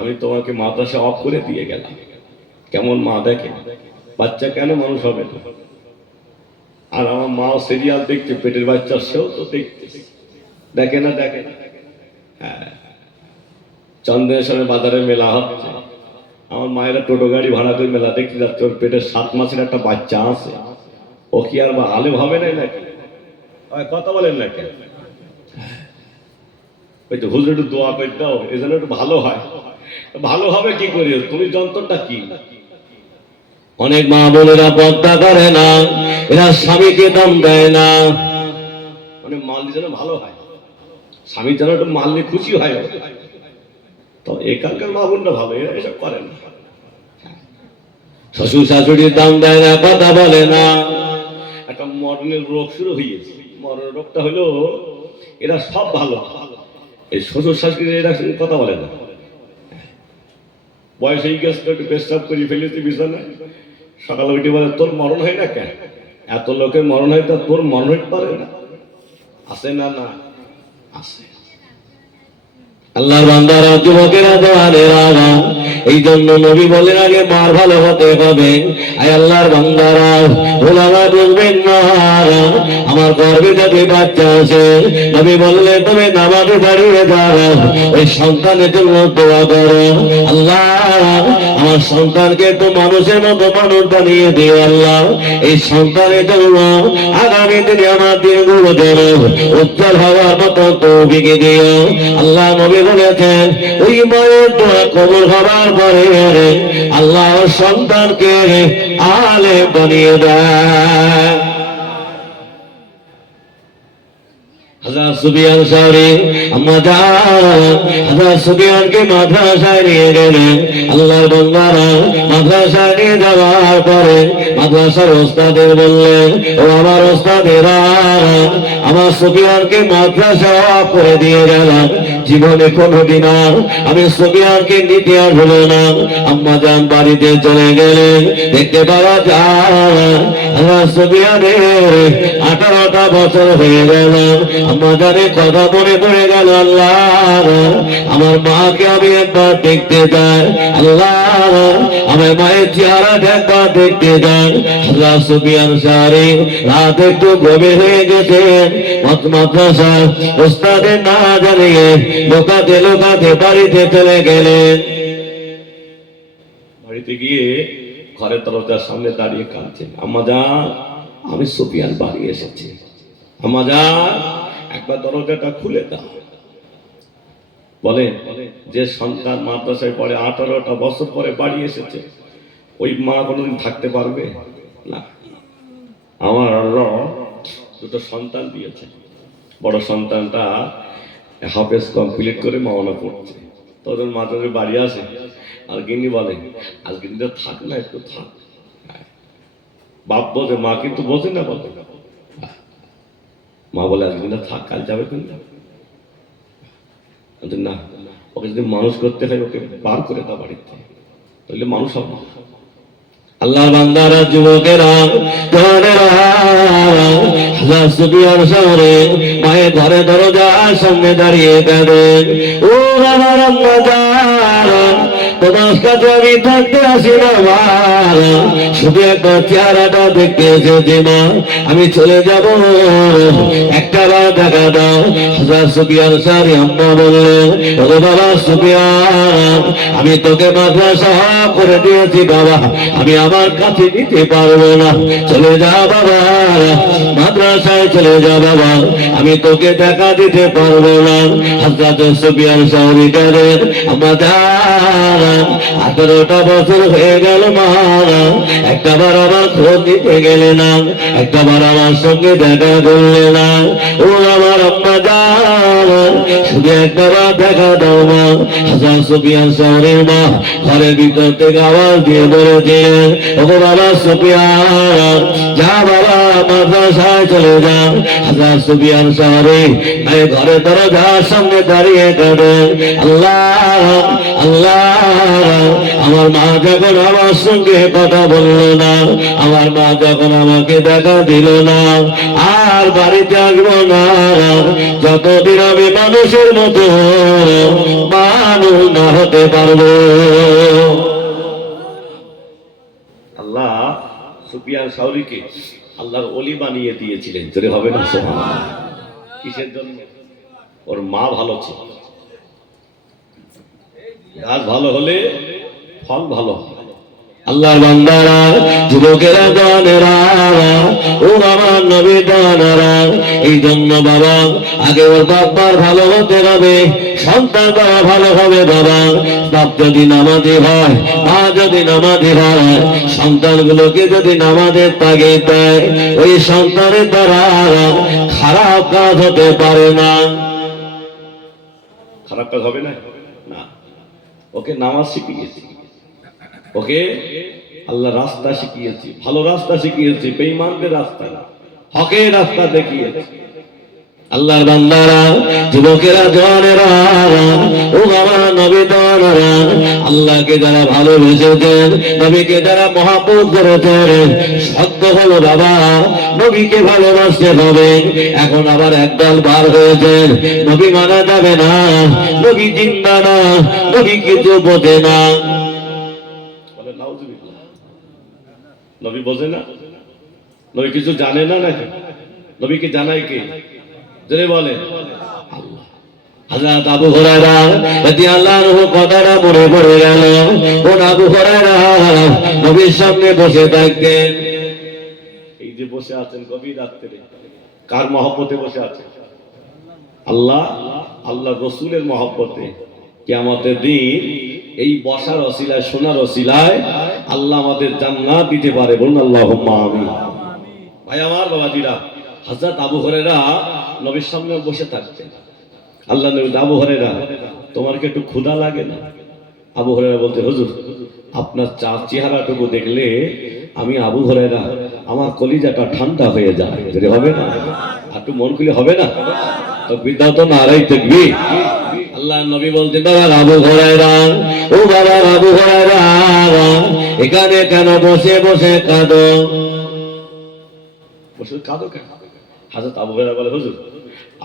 আমি তোমাকে মাদ্রাসা অফ করে দিয়ে গেলাম। কেমন মা দেখে, বাচ্চা কেন মানুষ হবে না? আর আমার মাও সিরিয়াল দেখছে, পেটের বাচ্চা সেও তো দেখতেছে, দেখে না দেখে না? হ্যাঁ, চন্দ্রেশ্বরের বাজারে মেলা হচ্ছে, আমার মায়েরা টোটো গাড়ি ভাড়া করে মেলা দেখতে যাচ্ছে, ওর পেটের 7 মাসের একটা বাচ্চা আছে, ও কি আর আলেম হবে না নাকি? কথা বলেন না কেন? ওই তো হুজুর একটু দোয়া করে দাও, এই জন্য একটু ভালো হয়। ভালো হবে কি করে? তুমি যন্ত্রটা কি? অনেক মা বোনেরা পর্দা করে না, এরা স্বামীকে দাম দেয় না। মানে মানলে যেন ভালো হয়, স্বামী যেন একটু মানলে খুশি হয়। তো এখানকার মা বোনরা ভালো, এরা এসব করে না। শ্বশুর শাশুড়ির দাম দেয় না, কথা বলে না। একটা মরণের রোগ শুরু হয়েছে। মরণের রোগটা হলো, এরা সব ভালো, এই শ্বশুর শাশুড়ি এরা কথা বলে না। বয়স হয়ে গেছে, একটু পেশাব করে ফেলেছি বিছানায়, সকালে উঠে বলে, তোর মরণ হয় না কেন? এত লোকের মরণ হয়, তা তোর মরণ হইতে পারে না? আছে না? না আছে। আল্লাহর বান্দারা, যুবকেরা, জওয়ানেরা, এই জন্য নবী বলেন আগে মার ভালো হতে হবে। আয় আল্লাহর বান্দারা, ওলামা বুঝবেন না, আমার গর্ভে যদি বাচ্চা আছে, নবী বললেন তুমি নামাজে দাঁড়িয়ে যাও, ওই সন্তানের জন্য দোয়া করো, আল্লাহ আমার সন্তানকে একটু মানুষের মতো মানুষ বানিয়ে দিও। আল্লাহ এই সন্তানের জন্য আগামী দিনে আমার দিনগুলো যেন উজ্জ্বল হওয়ার মতো তৌফিক দিও। আল্লাহ নবী বলেছেন, ওই মায়ের দোয়া কবুল হবার পরে আল্লাহ সন্তানকে আলেম বানিয়ে দেয়। হযরত সুফিয়ান সারি আম্মা জান হযরত সুফিয়ানকে মাদ্রাসায় নিয়ে গেলেন। আল্লাহর বান্দারা, মাদ্রাসায় নিয়ে যাওয়ার পরে মাদ্রাসার ওস্তাদের বললেন, ও আমার ওস্তাদেরা, আমার সুফিয়ানকে মাদ্রাসায় অফ করে দিয়ে গেলাম, জীবনে কোনোদিন আর আমি সুফিয়ানকে নিতে আসবো না। আম্মা জান বাড়িতে চলে গেলেন, দেখতে পাওয়া যায় হযরত সুফিয়ানের 18টা বছর হয়ে গেল। আম্মা জানের কথা মনে পড়ে গেল, আল্লাহ আমার মাকে আমি একবার দেখতে চাই, আল্লাহ আমার মায়ের চেহারা একবার দেখতে চাই। হযরত সুফিয়ান সারি রাত একটু গভীর হয়ে গেছে, মাদ্রাসা ওস্তাদের না জানিয়ে লোকাতে লোকাতে বাড়িতে চলে গেলেন। বাড়িতে গিয়ে ঘরের দরজার সামনে দাঁড়িয়ে কাঁদছেন, আম্মা জান আমি সুফিয়ান বাড়ি এসেছি, আম্মা জান একবার দরজাটা খুলে দাও। বলেন, যে সন্তান মাদ্রাসায় পড়ে 18টা বছর পরে বাড়ি এসেছে, ওই মা কোনোদিন থাকতে পারবে না। আমার আল্লাহ দুটো সন্তান দিয়েছে, বড় সন্তানটা হাফেজ কমপ্লিট করে মাওনা পড়ছে, তোদের মাদ্রাসায় বাড়ি আসে, আর গিন্নি বলে আজকে দিনটা থাক না, একটু থাক। বাপ বোঝে, মা কিন্তু বোঝে না, বলে মা বলে আজকে দিনটা থাক, কাল যাবে কিন্তু না, ওকে যদি মানুষ করতে হয় ওকে বার করে দাও বাড়িতে, তাহলে মানুষ হবে। আল্লাহর বান্দারা, যুবকেরা, জওয়ানেরা, হযরত সুফিয়ান সারি মায়ের ঘরে দরজার সামনে দাঁড়িয়ে কাঁদেন, ও আমার আম্মা জান তোমার কাছে আমি থাকতে আসি না মা, শুধু একটা চেহারাটা দেখতে এসেছি মা, আমি চলে যাব, একটা বার দেখা দাও। হযরত সুফিয়ান সারি আম্মা বললেন, ওরে বাবা সুফিয়ান, আমি তোকে মাদ্রাসা করে দিয়েছি বাবা, আমি আমার কাছে নিতে পারবো না, চলে যা বাবা, মাদ্রাসায় চলে যা বাবা, আমি তোকে দেখা দিতে পারবো না। হযরত সুফিয়ান সারি বলেন, আমাদের 18টা বছর হয়ে গেল মা, একটাবার আমার খোঁজ দিতে গেলে না, একটাবার আমার সঙ্গে দেখা করলে না, ও আমার আম্মা জান, শুধু একটাবার দেখা দাও মা। হযরত সুফিয়ান সারির মা ঘরের ভিতর থেকে আওয়াজ দিয়ে বলেছিলেন, ও বাবা সুফিয়ান, যা বাবা মাদ্রাসায় চলে যা। হযরত সুফিয়ান সারি ঘরে দরজার সামনে দাঁড়িয়ে কাঁদেন, আল্লাহ আল্লাহ, আমার মা যখন আমার সঙ্গে কথা বললো না, আমার মা যখন আমাকে দেখা দিল না, আর বাড়িতে আসবো না, যতদিন আমি মানুষের মতো মানুষ না হতে পারবো। আল্লাহ সুফিয়ান সাউরিকে আল্লাহর ওলি বানিয়ে দিয়েছিলেন, যদি হবে না সুবহানাল্লাহ। কিসের জন্য? ওর মা ভালো ছিল। গাছ ভালো হলে ফল ভালো হয়। আল্লাহর বান্দারা, যুবকেরা, জানেরা, ও আমার নবী জানেরা, এই জন্য বাবা আগে ওর বাবার ভালো হতে হবে, সন্তান বাবা ভালো হবে বাবা। বাপ যদি নামাজি হয়, মা যদি নামাজি হয়, সন্তানগুলোকে যদি নামাজের তাগিদ দেয়, ওই সন্তানের দ্বারা খারাপ কাজ হতে পারে না। খারাপ কাজ হবে না, না। ওকে নামাজ শিখিয়েছি, ওকে আল্লাহ রাস্তা শিখিয়েছি, ভালো রাস্তা শিখিয়েছি, বেঈমানদের রাস্তা না, হকের রাস্তা দেখিয়েছি। আল্লাহর বান্দারা, যুবকেরা, জওয়ানেরা, ও আমার নবী দানেরা, আল্লাহকে যারা ভালোবেসেছেন, নবীকে যারা মহব্বত করেছেন, সত্য হলো বাবা নবীকে ভালোবাসতে হবে। এখন আবার একদল বার হয়েছেন, নবী মানা যাবে না, নবী জিন্দা না, নবী কিছু বোঝে না। নবী বোঝে না, নবী কিছু জানে না নাকি? নবীকে জানাই কে? জোরে বলে আল্লাহ। হযরত আবু হুরায়রা রাদিয়াল্লাহু আনহু কথাটা মনে পড়ে গেল। কোন আবু হুরায়রা নবীর সামনে বসে থাকতেন। এই যে বসে আছেন গভীর রাত্রে, কার মহব্বতে বসে আছেন? আল্লাহ, আল্লাহ রাসূলের মহব্বতে। কিয়ামতের দিন এই বসার ওসিলায়, শোনার ওসিলায় আল্লাহ আমাদের জান্নাত দিতে পারে, বলুন আল্লাহুম্মা আমিন। ভাই আমার, বাবাজিরা, হযরত আবু হুরায়রা নবীর সামনে বসে থাকতেন। আল্লাহ নবী, আবু হুরায়রা, তোমার কি একটু ক্ষুধা লাগে না? আবু হুরায়রা বলতে, হুজুর আপনার চেহারাটুকু দেখলে আমি আবু হুরায়রা, আমার কলিজাটা ঠান্ডা হয়ে যায়, যদি হবে না একটু মন খুলে হবে না? তো বিদ্যা তো নারাই থাকবি। আল্লাহ নবী বলতেন, বাবা আবু হুরায়রা, ও বাবা আবু হুরায়রা, এখানে কেন বসে বসে কাঁদো? বসে কাঁদো কেন? হযরত আবু হুরায়রা বলে, হুজুর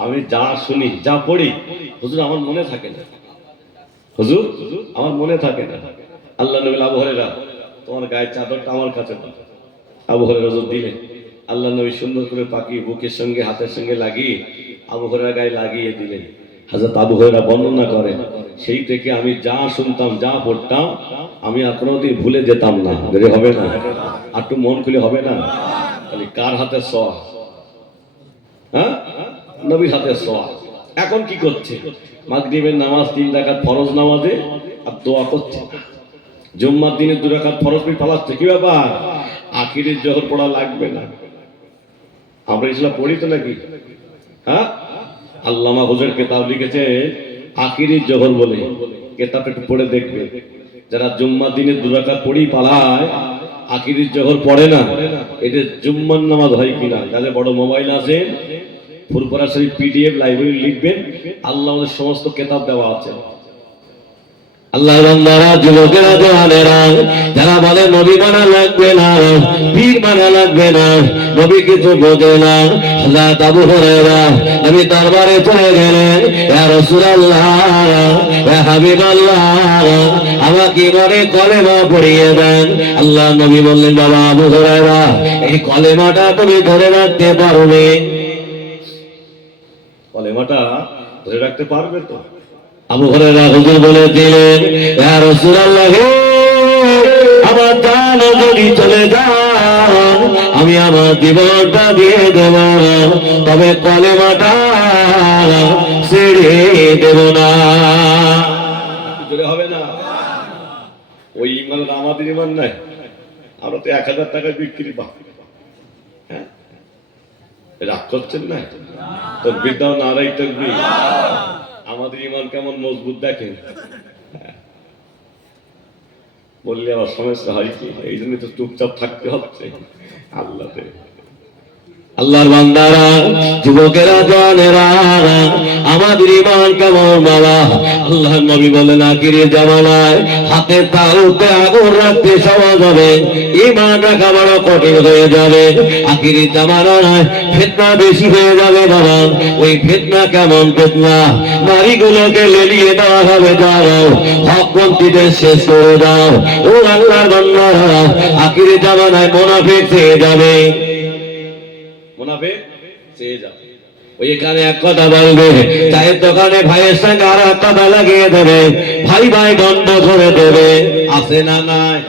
আমি যা শুনি, যা পড়ি, হুজুর আমার মনে থাকে না, হুজুর আমার মনে থাকে না। আল্লাহ নবী, আবু হুরায়রা তোমার গায়ের চাদরটা আমার কাছে দাও। আবু হুরায়রা হুজুর দিলেন। আল্লাহ নবী সুন্দর করে পাকিয়ে বুকের সঙ্গে হাতের সঙ্গে লাগিয়ে আবু হুরায়রা গায়ে লাগিয়ে দিলেন। হযরত আবু হুরায়রা বর্ণনা করেন, সেই থেকে আমি যা শুনতাম, যা পড়তাম, আমি আর কোনোদিন ভুলে যেতাম না। বেরে হবে না? আর একটু মন খুলে হবে না? খালি কার হাতে সোয়া? হ্যাঁ, নবীর হাতে সোয়া। এখন কি করছে? মাগরিবের নামাজ 3 রাকাত ফরজ নামাজে আর দোয়া করছে। জুম্মার দিনে 2 রাকাত ফরজ পড়ে পালাচ্ছে। কি ব্যাপার? আখিরের জোহর পড়া লাগবে না। আমরা ইসলাম পড়ি তো নাকি? হ্যাঁ, আল্লামা হুজুর কিতাব লিখেছে আখিরের জোহর বলে, কিতাবটা একটু পড়ে দেখবে। যারা জুম্মার দিনে 2 রাকাত পড়েই পালায়, আখিরের জোহর পড়ে না, এটা জুম্মার নামাজ হয় কিনা? যাদের বড় মোবাইল আছে, ফুরফুরা শরীফ PDF লাইব্রেরি লিখবেন, আল্লাহ আমাদের সমস্ত কিতাব দেওয়া আছে। আল্লাহ বান্দারা, যুবকেরা, জওয়ানেরা, যারা বলে নবী মানা লাগবে না, পীর মানা লাগবে না, নবী কিছু বোঝে না, হযরত আবু হুরায়রা নবী দরবারে চলে গেলেন, ইয়া রাসূলুল্লাহ, ইয়া হাবিবাল্লাহ, আমাকে বলে কলেমা পড়িয়ে দেন। আল্লাহ নবী বললেন, বাবা আবু হুরায়রা, এই কলেমাটা তুমি ধরে রাখতে পারবে? কলেমাটা ধরে রাখতে পারবে তো? আবু হুরায়রা হুজুর বলে দিলেন, ইয়া রাসূলুল্লাহ, আমার জান যদি চলে যান, আমি আমার জীবনটা দিয়ে দেব, তবে কলেমাটা ছেড়ে দেব না। হবে না? ওই ইমান আমাদের ইমান নাই। আমরা তো 1000 টাকা বিক্রি পাই। হ্যাঁ, রাগ করছেন না? তকবীর দাও, নারাই তাকবীর। আমাদের ইমান কেমন মজবুত দেখেন। বললে আবার সমস্যা হয় কি? এই জন্য তো চুপচাপ থাকতে হচ্ছে। আল্লাহর বান্দারা, যুবকেরা, জওয়ানেরা, আমাদের ইমান কেমন বাবা? আল্লাহর নবী বলেন, আখিরের জামানায় হাতের তালুতে আগুন রাখতে সহজ হবে, ইমান রাখা বড় কঠিন হয়ে যাবে। আখিরের জামানায় ফিতনা বেশি হয়ে যাবে বাবা। ওই ফিতনা কেমন ফিতনা? নারীগুলোকে লেলিয়ে দেওয়া হবে, যাও হকপন্থীদের শেষ করে দাও। ও আল্লাহর বান্দারা, আখিরের জামানায় মুনাফিক চেয়ে যাবে, মুনাফিক চেয়ে যাবে। ওইখানে এক কথা বলবে, চায়ের দোকানে ভাইয়ের সঙ্গে আর এক কথা লাগিয়ে দেবে, ভাই ভাই দ্বন্দ্ব করে দেবে। আছে না নাই?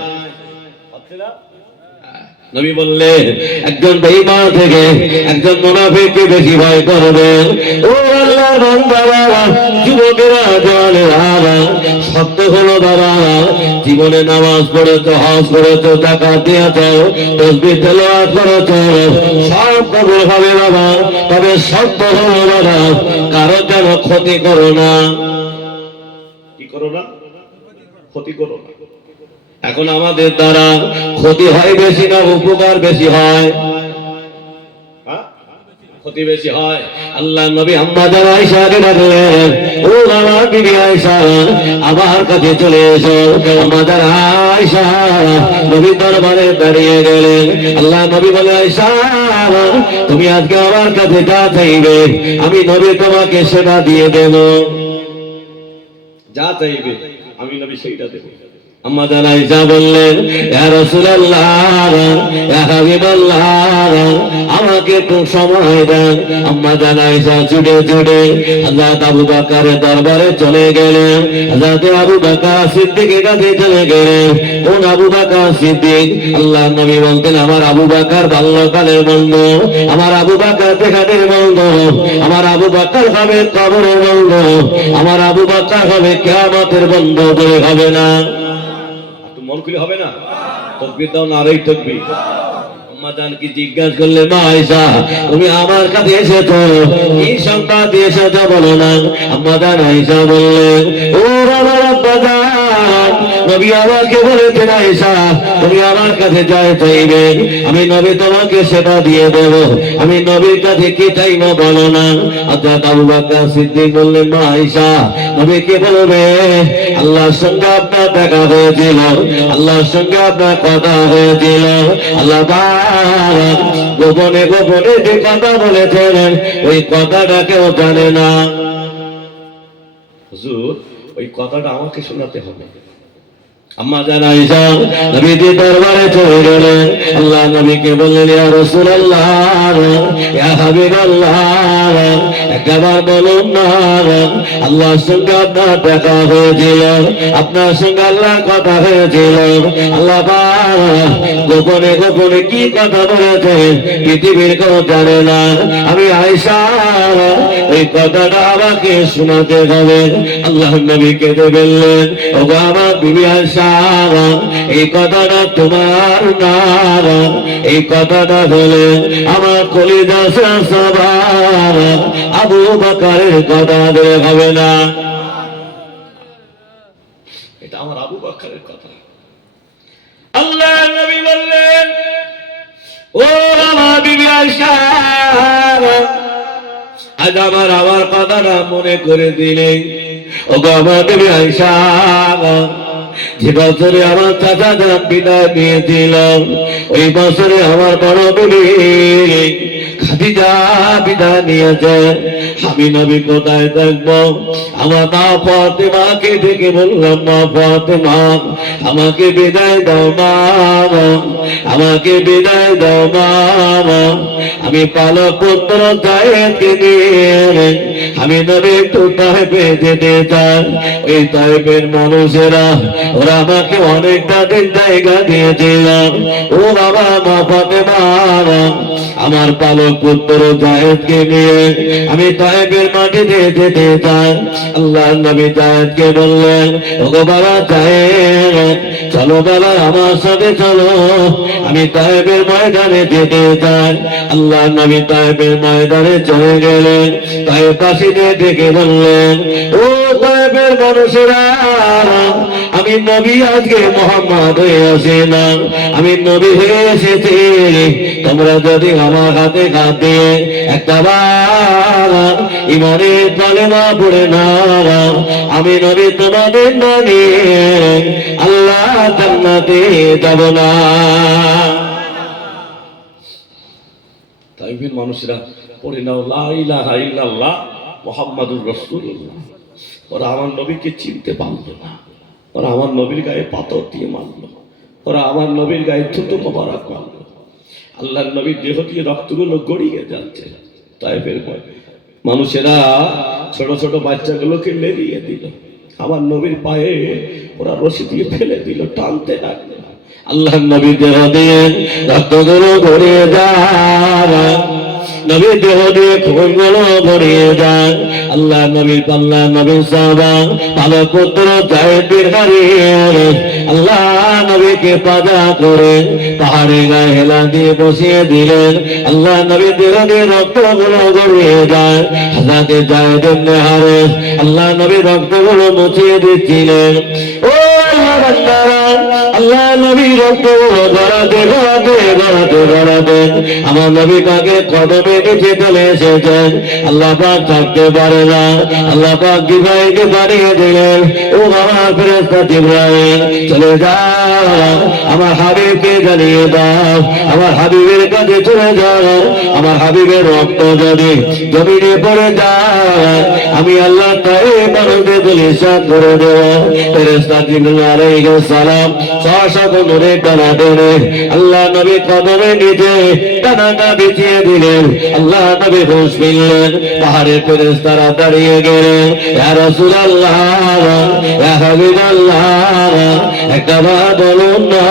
নবী বললেন, একজন বেঈমান থেকে একজন মুনাফিককে বেশি ভয় করবে। ও আল্লাহর বান্দারা, যুবকেরা, জওয়ানেরা, সত্য হলো বাবা, জীবনে নামাজ পড়েছো, হজ করেছো, যাকাত দিয়েছো, তাসবিহ তেলাওয়াত করেছো, সব কবুল হবে বাবা। তবে সত্য হলো বাবা, কারো যেন ক্ষতি করো না। কি করো না? ক্ষতি করো না। এখন আমাদের দ্বারা ক্ষতি হয় বেশি না উপকার বেশি হয়? ক্ষতি বেশি হয়। আল্লাহ নবী আম্মা জান আয়েশাকে ডাকলেন, ও বাবা বিবি আয়েশা, আমার কাছে চলে এসো। আম্মা জান আয়েশা নবী দরবারে দাঁড়িয়ে গেলেন। আল্লাহ নবী বলে, আয়েশা, তুমি আজকে আমার কাছে যা চাইবে আমি নবী তোমাকে সেটা দিয়ে দেব। যা চাইবে আমি নবী সেইটা দেব। আম্মা জান আয়েশা বললেন, ইয়া রাসূলুল্লাহ, ইয়া হাবিবাল্লাহ, আমাকে একটু সময় দেন। আম্মা জান আয়েশা ছুটে ছুটে হযরত আবু বকরের দরবারে চলে গেলেন। হযরত আবু বকর সিদ্দিকের কাছে চলে গেলেন। কোন আবু বকর সিদ্দিক? আল্লাহর নবী বলতেন, আমার আবু বকর বাল্যকালের বন্ধু, আমার আবু বকর দেখাদের বন্ধু, আমার আবু বকর হবে কবরের বন্ধু, আমার আবু বকর হবে কিয়ামতের বন্ধু। বলে হবে না? মন খুলে হবে না? তাকবীর দাও, নারাই তাকবীর। আম্মা জান কি জিজ্ঞাসা করলে, মা আয়েশা, তুমি আমার কাছে এসেছো, কি সংবাদ দিয়ে এসেছো বলো না? আম্মা জান আয়েশা বললেন, ও বাবা আব্বা জান, নবী আমাকে বলেছেন, আয়েশা তুমি আমার কাছে যা চাইবে আমি নবী তোমাকে সেটা দিয়ে দেব। আমি নবীর কাছে কি চাইবো বলো না? হযরত আবু বকর সিদ্দিক বললেন, মা আয়েশা, নবী কে বলবে, আল্লাহর সঙ্গে আপনার দেখা হয়েছিল, আল্লাহর সঙ্গে আপনার কথা হয়েছিল, আল্লাহ পাক গোপনে গোপনে যে কথা বলেছেন ওই কথাটা কেউ জানে না। হুজুর, ওই কথাটা আমাকে শোনাতে হবে। আম্মা জান আয়েশা নবীর দরবারে চলে গেলেন। আল্লাহ নবীকে বললেন, ইয়া রাসূলুল্লাহ, ইয়া হাবিবাল্লাহ, একবার বলুন না, আল্লাহর সঙ্গে আপনার দেখা হয়েছিল, আপনার সঙ্গে আল্লাহর কথা হয়েছিল, আল্লাহ পাক গোপনে গোপনে কি কথা বলেছেন পৃথিবীর কেউ জানে না। আমি আয়েশা এই কথাটা আমাকে শোনাতে হবে। আল্লাহ নবী কেঁদে বললেন, ওগো আমার বিবি আয়েশা, এই কথাটা তোমার না, এই কথাটা হলে আমার কলিজা সবার আবু বকরের কথা বলে হবে না। এটা আমার আবু বকরের কথা। আল্লাহ নবী বললেন, ও আমার বিবি আয়েশা, আজ আমার কথাটা মনে করে দিলে ওগো আমার বিবি আয়েশা, যে বছরে আমার চাচা যান বিদায় নিয়েছিল, ওই বছরে আমার বড় বিবি খাদিজা বিদায় নিয়েছে। আমি নবী কোথায় থাকবো? আমার মা ফাতেমাকে ডেকে বললাম, মা ফাতেমা, আমাকে বিদায় দাও মা, আমাকে বিদায় দাও মা। আমি পালক পুত্র জায়েদকে নিয়ে আমি নবী একটু তায়েফে যেতে চাই। ওই তায়েফের মানুষেরা ওরা আমাকে অনেকটা দিন জায়গা দিয়েছিল। ও বাবা, মা ফাতেমা, আমার পালক পুত্র জায়েদকে নিয়ে আমি তায়েফের মাটিতে যেতে চাই। আল্লাহর নবী জায়েদকে বললেন, ওগো বাবা জায়েদ, চলো বাবা আমার সাথে চলো, আমি তায়েফের ময়দানে যেতে চাই। আল্লাহর নবী তায়েফের ময়দানে চলে গেলেন। তায়েফবাসীদের ডেকে বললেন, ও তায়েফের মানুষেরা, আমি নবী আজকে মুহাম্মদ হয়ে আসি না, আমি নবী হয়ে এসেছি। তোমরা যদি আমার হাতে হাত দিয়ে একটা বার ইমানের কালেমা পড়ে না, আমি নবী তোমাদের নামে আল্লাহ জান্নাতে যাব না। তাইফের মানুষেরা পড়ে নাও লা ইলাহা ইল্লাল্লাহ মুহাম্মাদুর রাসূলুল্লাহ। ওরা আমার নবীকে চিনতে পারল না, ওরা আমার নবীর গায়ে পাথর দিয়ে মারল, ওরা আমার নবীর গায়ে থুতু মোবারক মারল। আল্লাহর নবীর দেহ দিয়ে রক্তগুলো গড়িয়ে যাচ্ছে। তাইফের মানুষেরা ছোট ছোট বাচ্চাগুলোকে লেলিয়ে দিল, আমার নবীর পায়ে ওরা রশি দিয়ে ফেলে দিল, টানতে লাগলো। আল্লাহর নবীর দেহ দিয়ে রক্তগুলো গড়িয়ে যায়, নবীর দেহ দিয়ে খুনগুলো গড়িয়ে যায়। আল্লাহ নবীর পাল্লা নবীর সাহাবা পালক পুত্র জায়েদ বিন হারিস আল্লাহ নবীকে পাজা করে পাহাড়ে গায়ে হেলা দিয়ে বসিয়ে দিলেন। আল্লাহ নবীর দেহ দিয়ে রক্তগুলো গড়িয়ে যায়। হযরত জায়েদ বিন হারিস আল্লাহ নবীর রক্তগুলো মুছিয়ে দিচ্ছিলেন। ও আল্লাহ নবী রক্তগুলো গড়াতে গড়াতে গড়াতে গড়াতে আমার নবী পাকে কদমে নিচে চলে এসেছেন। আল্লাহ পাক থাকতে পারে না, আল্লাহ পাক জিবরাইলকে পাঠিয়ে দিলেন, ও আমার ফেরেশতা জিবরাইল চলে যাও, আমার হাবিবকে জানিয়ে দাও, আমার হাবিবের কাছে চলে যাও, আমার হাবিবের রক্ত যদি জমিনে পড়ে যায় আমি আল্লাহ তাই মানুষদের বলিশান করে দেব। ফেরেশতা জিবরাইল আলাইহিস সালাম সহসা নূরে টানা দেনে আল্লাহ নবী কদমে নিচে টানাটা বিছিয়ে দিলেন। আল্লাহ নবী হুঁশ ফিরলেন, পাহাড়ের ফেরেশতারা দাঁড়িয়ে গেলেন, ইয়া রাসূলুল্লাহ, ইয়া হাবিবাল্লাহ, একটা বার বলুন না,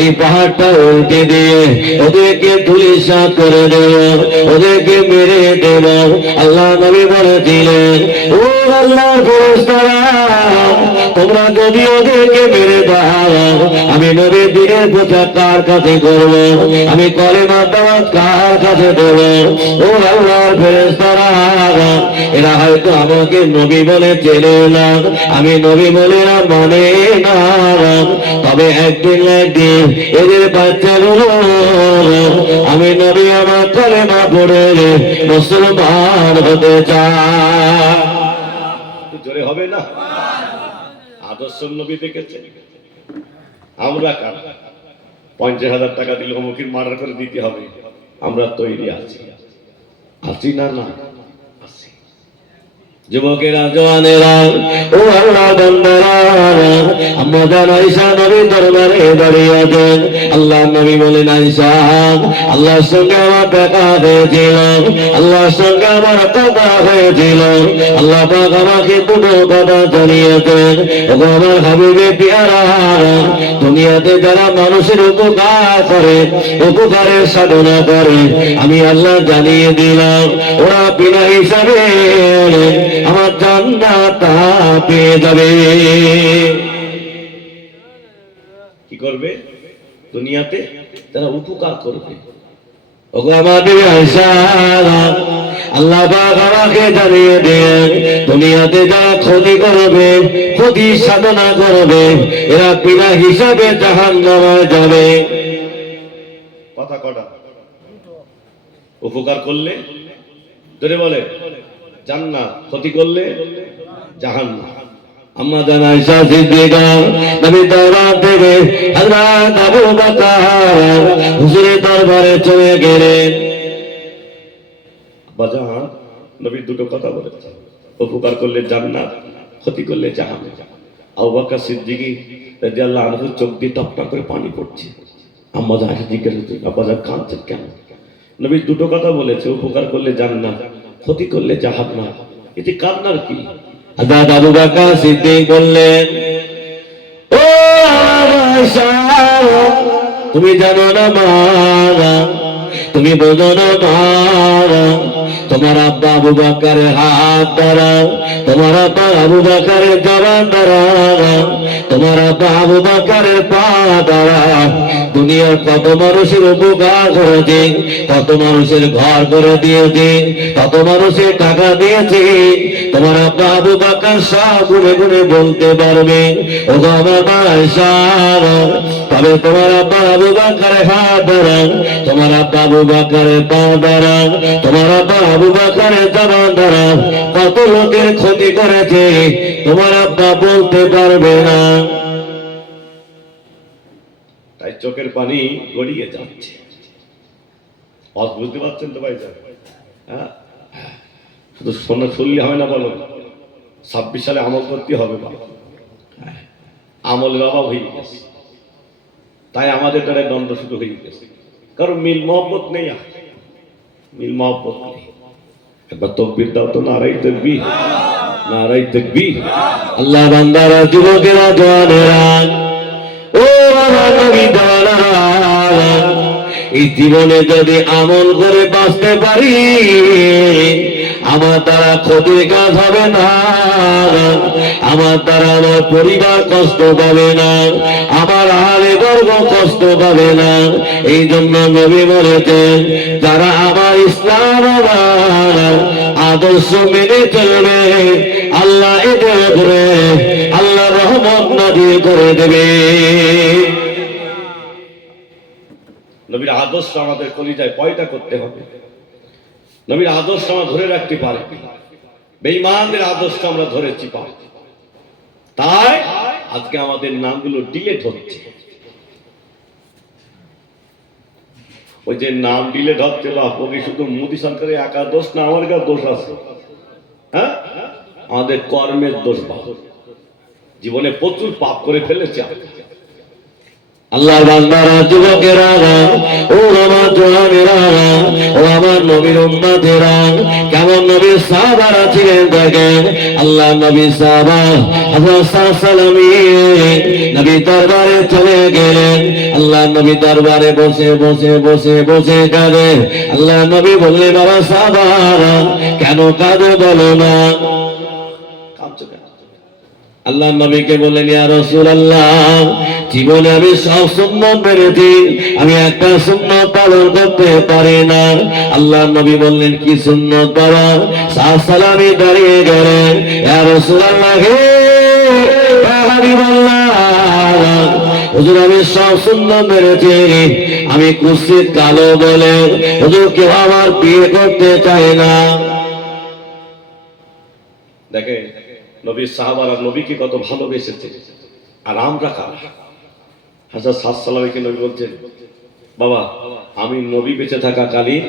এই পাহাড়টা উল্টে দিয়ে ওদেরকে ধূলিসাৎ করে দেব, ওদেরকে মেরে দেব। আল্লাহ নবী বলেছিলেন, ও আল্লাহর ফেরেশতারা, তোমরা যদি ওদেরকে মেরে দাও আমি নবীর দিনের প্রচার কার কাছে করব, আমি কলেমা দাওয়াত কার কাছে দেব? ও আল্লাহর ফেরেশতারা, এরা হয়তো আমাকে নবী বলে চেনে না, আমি নবী বলে না মানে না, তবে একদিন একদিন এদের বাচ্চাগুলো আমি নবী আমার কলেমা পড়ে মুসলমান হতে চায়। জোরে হবে না? আদর্শ নবী দেখেছে। আমরা কার 50,000 টাকা দিলে অমুকের মার্ডার করে দিতে হবে, আমরা তৈরি আছি? আছি না? না আছি। যুবকেরা, জওয়ানেরা, ও আল্লাহ বান্দারা, আমরা জান আয়েশা নবীর দরবারে দাঁড়িয়ে আছেন। আল্লাহ নবী বলেন, আয়েশা, আল্লাহর সঙ্গে আমার দেখা হয়েছিল, আল্লাহর সঙ্গে আমার কথা হয়েছিল, আল্লাহ পাক আমাকে দুটো কথা জানিয়েছেন। ওগো আমার হাবিবে পিয়ারা, দুনিয়াতে যারা মানুষের উপকার করে, উপকারের সাধনা করে, আমি আল্লাহ জানিয়ে দিলাম ওরা বিনা হিসাবে আমার জান্নাত পেয়ে যাবে। কি করবে? দুনিয়াতে তারা উপকার করবে। ওগো আমাদের আয়েশা, আল্লাহ পাক আমাকে জানিয়ে দেন, দুনিয়াতে যারা ক্ষতি করবে, ক্ষতি সাধনা করবে, এরা বিনা হিসাবে জাহান্নামে যাবে। কথা কটা? উপকার করলে ধরে বলে জান্নাত, ক্ষতি করলে জাহান্নাম। আম্মা জান আয়েশা সিদ্দিকা নবী দরবার থেকে হযরত আবু বকর হুজুরের দরবারে চলে গেলেন। বাজান নবী দুটো কথা বলেছেন, উপকার করলে জান্নাত, ক্ষতি করলে জাহান্নাম। আবু বকর সিদ্দিক রাদিয়াল্লাহু আনহু চোখ দিয়ে টপটপ করে পানি পড়ছে। আম্মা জান আয়েশা জিজ্ঞেস করলেন, আব্বা জান কাঁদছেন কেন? নবী দুটো কথা বলেছে, উপকার করলে জান্নাত, ক্ষতি করলে জাহান্নাম। এতে কান্নার কি? হযরত আবু বকর সিদ্দিক বললেন, ও আয়েশা, তুমি জানো না মা, তুমি বোঝো না মা, তোমার আব্বা আবু বকরের হাত দ্বারা, তোমার আব্বা আবু বকরের জবান দ্বারা, তোমার আব্বা আবু বকরের পা দ্বারা দুনিয়ার কত মানুষের উপকার করেছে, কত মানুষের ঘর করে দিয়েছে, কত মানুষের টাকা দিয়েছে। তোমার আব্বা আবু বকর সব গুনে গুনে বলতে পারবে। ও আমার আয়েশা, তবে তোমার আব্বা আবু বকরের হাত দ্বারা, তোমার আব্বা আবু বকরের পা দ্বারা, তোমার আব্বা আবু বকরের জবান দ্বারা কত লোকের ক্ষতি করেছে তোমার আব্বা বলতে পারবে না। তাই চোখের পানি গড়িয়ে যাচ্ছে। বুঝতে পারছেন তো ভাই? হ্যাঁ, শুধু শোনা শুনলে হয় না, বলো 26 সালে আমল করতে হবে। আমলের অভাব হয়ে গেছে, তাই আমাদের দ্বারা দ্বন্দ্ব শুধু হয়ে গেছে। কারণ মিল মহব্বত নেই, মিল মহব্বত নেই। একবার তাকবীর দাও তো, নারায়ে তাকবীর, নারায়ে তাকবীর। আল্লাহ বান্দারা, যুবকেরা, জওয়ানেরা, ও আমার নবী দ্বারা, এই জীবনে যদি আমল করে বাঁচতে পারি, আমার দ্বারা ক্ষতির কাজ হবে না, আমার দ্বারা আমার পরিবার কষ্ট পাবে না, আমার আহলে বর্গ কষ্ট পাবে না। এই জন্য নবী বলেছেন, যারা আমার ইসলাম আদর্শ মেনে চলবে, আল্লাহ এদের উপরে আল্লাহ রহমত নাযিল করে দেবে। নবীর আদর্শ আমাদের কলিজায় পয়দা করতে হবে। নবীর আদর্শ আমরা ধরে রাখতে পারি, বেঈমানদের আদর্শ আমরা ধরেছি পাই, তাই আজকে আমাদের নামগুলো ডিলেট হচ্ছে। ওই যে নাম ডিলেট হচ্ছে, ওকে শুধু মোদী সরকারের একা দোষ না, আমার কাছে দোষ আছে। হ্যাঁ, আমাদের কর্মের দোষ। জীবনে প্রচুর পাপ করে ফেলেছে। আল্লাহর বান্দারা, যুবকেরা, ও আমার জওয়ানেরা, ও আমার নবীর উম্মতেরা, কেমন নবীর সাহাবারা ছিলেন দেখেন। আল্লাহ নবী সাহাবা হযরত সাল্লাল্লাহু নবী দরবারে চলে গেলেন। আল্লাহ নবী দরবারে বসে বসে বসে বসে কাঁদে। আল্লাহ নবী বললেন, বাবা সাহাবারা কেন কাঁদো বলো না? আল্লাহ নবীকে বললেন, ইয়া রাসূলুল্লাহ, জীবনে আমি সব সুন্নাত মেনেছি, আমি একটা সুন্নাত পালন করতে পারি না। আল্লাহ নবী বললেন, কি সুন্নাত বাবা? সালামি দাঁড়িয়ে গেলেন, ইয়া রাসূলুল্লাহ, হে হাবিবাল্লাহ, হুজুর আমি সব সুন্নাত মেনেছি, আমি কুৎসিত কালো বলে হুজুর কেউ আমার বিয়ে করতে চায় না। দেখেন নবীর সাহাবারা নবীকে কত ভালোবেসেছে, আর আমরা কারা? হযরত সাল্লাল্লাহু নবী বলছেন, বাবা আমি নবী বেঁচে থাকা কালীন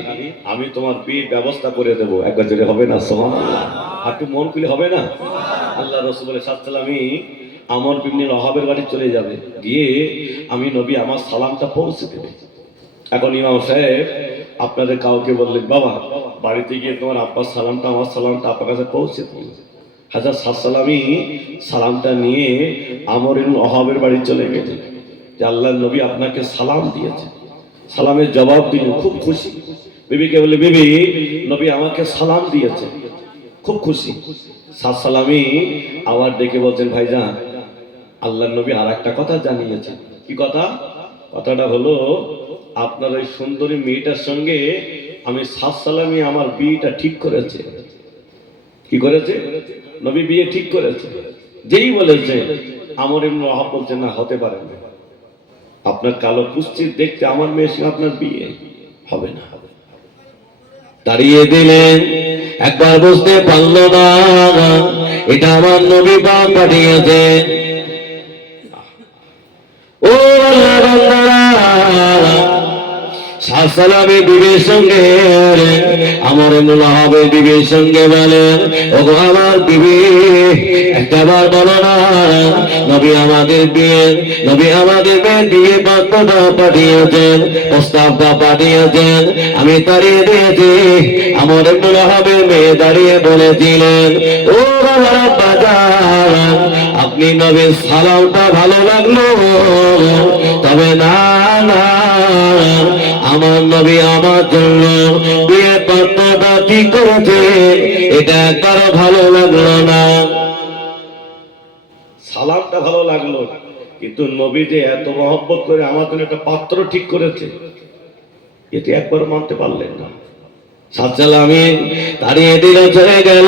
আমি তোমার বিয়ের ব্যবস্থা করে দেবো। একবার জোরে হবে না সুবহানাল্লাহ? আর একটু মন খুলে হবে না? আল্লাহ রাসূল সাল্লাল্লাহু আমর ইবনে ওহাবের বাড়ি চলে যাবে, গিয়ে আমি নবী আমার সালামটা পৌঁছে দেবে। এখন ইমাম সাহেব আপনাদের কাউকে বললেন, বাবা বাড়িতে গিয়ে তোমার আব্বার সালামটা আমার সালামটা আপনার কাছে পৌঁছে দেবে। হযরত সাল্লাল্লাহু সালামটা নিয়ে আমর ইবনে ওহাবের বাড়ি চলে গেলেন, যে আল্লাহর নবী আপনাকে সালাম দিয়েছে। সালামের জবাব দিলেন, খুব খুশি। বিবিকে বলে, বিবি নবী আমাকে সালাম দিয়েছে, খুব খুশি। সাল্লাল্লাহু আবার ডেকে বলছেন, ভাইজান আল্লাহর নবী আর একটা কথা জানিয়েছেন। কি কথা? কথাটা হলো আপনার ওই সুন্দরী মেয়েটার সঙ্গে আমি সাল্লাল্লাহু আমার বিয়েটা ঠিক করেছে। কি করেছে? নবী বিয়ে ঠিক করেছে। যেই বলেছে আমর ইবনে ওহাব বলছে, না হতে পারে না, আপনার কালো কুৎসিত দেখতে আমার মেয়ের সঙ্গে আপনার বিয়ে হবে না। দাঁড়িয়ে দিলেন। একবার বুঝতে পারল না এটা আমার নবী পাক পাঠিয়েছে। ও আল্লাহর বান্দারা, সালামে বিবির সঙ্গে আমার মনে হবে বিবির সঙ্গে বলেন, ওগো আমার বিবি, একটাবার বলো না নবী আমাদের বিয়ে বাক্যটা পাঠিয়েছেন, প্রস্তাবটা পাঠিয়েছেন, আমি তাড়িয়ে দিয়েছি। আমার মনে হবে মেয়ে দাঁড়িয়ে বলেছিলেন, ও আমার বাজার, আপনি নবীর সালামটা ভালো লাগলো, তবে না না, আমার নবী আমার জন্য বিয়ে পাত্রটা ঠিক করেছে, এটা একবারও ভালো লাগলো না। সালামটা ভালো লাগলো, কিন্তু নবী যে এত মহব্বত করে আমার জন্য একটা পাত্র ঠিক করেছে, এটি একবারও মানতে পারলেন না। সালামি দাঁড়িয়ে দিল, চলে গেল।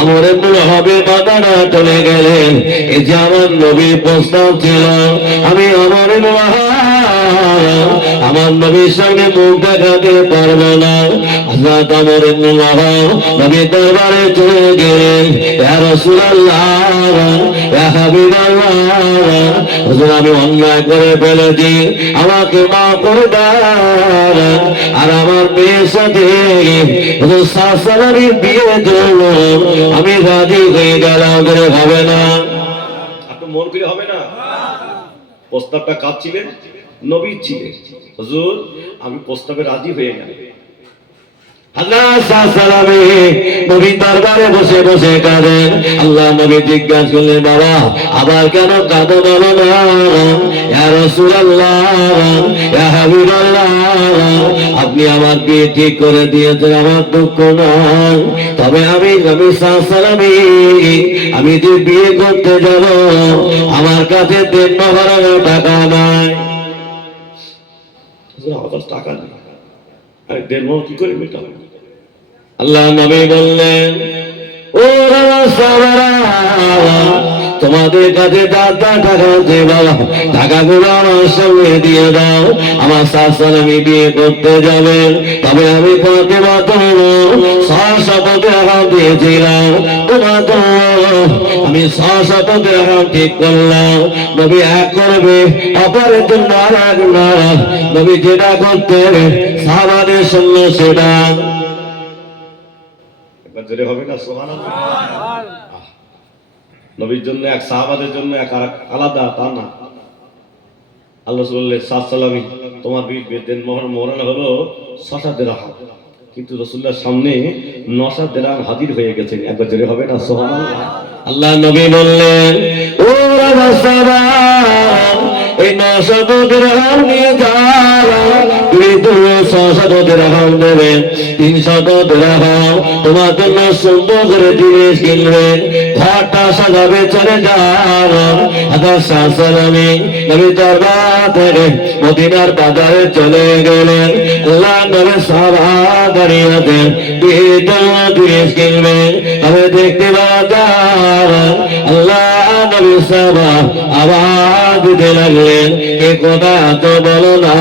আমার মনে হবে বাবারা চলে গেলেন। এই যে আমার নবীর প্রস্তাব ছিল, আমি আমার নবীর সঙ্গে মুখ দেখাতে পারবো না। হযরত আমর ইবনে নবীর দরবারে চলে গেলেন। ইয়া রাসূলুল্লাহ, ইয়া হাবিবাল্লাহ, হুজুর আমি অন্যায় করে ফেলেছি, আমাকে মাফ করে দাও। আর আমার মেয়ের সাথে হুজুর সালামের বিয়ের জন্য আমি রাজি হয়ে গেলাম, করে হবে না? আপনি মন করে হবে না? প্রস্তাবটা কাজ ছিলেন, নবী ছিলেন। হুজুর আমি প্রস্তাবে রাজি হয়ে গেলাম। নবী দরবারে বসে বসে কাঁদেন। আল্লাহ নবী জিজ্ঞাসা করলেন, বাবা আবার কেন কাঁদো বলো না? ইয়া রাসূলুল্লাহ, ইয়া হাবিবাল্লাহ, আপনি আমার বিয়ে ঠিক করে দিয়েছেন, আমার দুঃখ নয়, তবে আমি আমি যে বিয়ে করতে যাব, আমার কাছে দেন বাড়ানো টাকা নাই। আমার টাকা নেই, আমি দেন কি করে মেটাবো? আল্লাহ নবী বললেন, ও তোমাদের কাছে টাকা টাকাগুলো আমার সঙ্গে দিয়ে দাও, আমার সালামি বিয়ে করতে যাবেন, তবে আমি ফাতেমা হাত দিয়েছিলাম, তোমার আমি 600 দিরহাম ঠিক করলাম। নবী এক করবে, অপরের জন্য আর এক না। নবী যেটা করতে সাহাবাদের সঙ্গে সেটা জোরে হবে না? সুবহানাল্লাহ। নবীর জন্য এক, সাহাবাদের জন্য এক, আর আলাদা তা না। আল্লাহ সাল্লাল্লাহু তোমার বিয়ের মোহরানা হলো 6 দিরহাম, কিন্তু রাসূলুল্লাহর সামনে 9 দিরহাম হাজির হয়ে গেছেন। একবার জোরে হবে না? সুবহানাল্লাহ। আল্লাহ নবী বললেন, ও রাসূলুল্লাহ, এই 900 দিরহাম নিয়ে যাও, তুমি তো 600 দিরহাম দেবে, 300 দিরহাম তোমার জন্য সুন্দর করে জিনিস কিনবে, ঘরটা সাজাবে, চলে যাও। সালামি নবী দরবার থেকে মদিনার বাজারে চলে গেলেন। আল্লাহ নবী সাহাবা দাঁড়িয়ে আছেন, বিয়ের জন্য জিনিস কিনবে, তবে দেখতে পাওয়া আল্লাহ নবী সাহাবা আওয়াজ দিতে লাগলেন, এ কথা তো বলো না,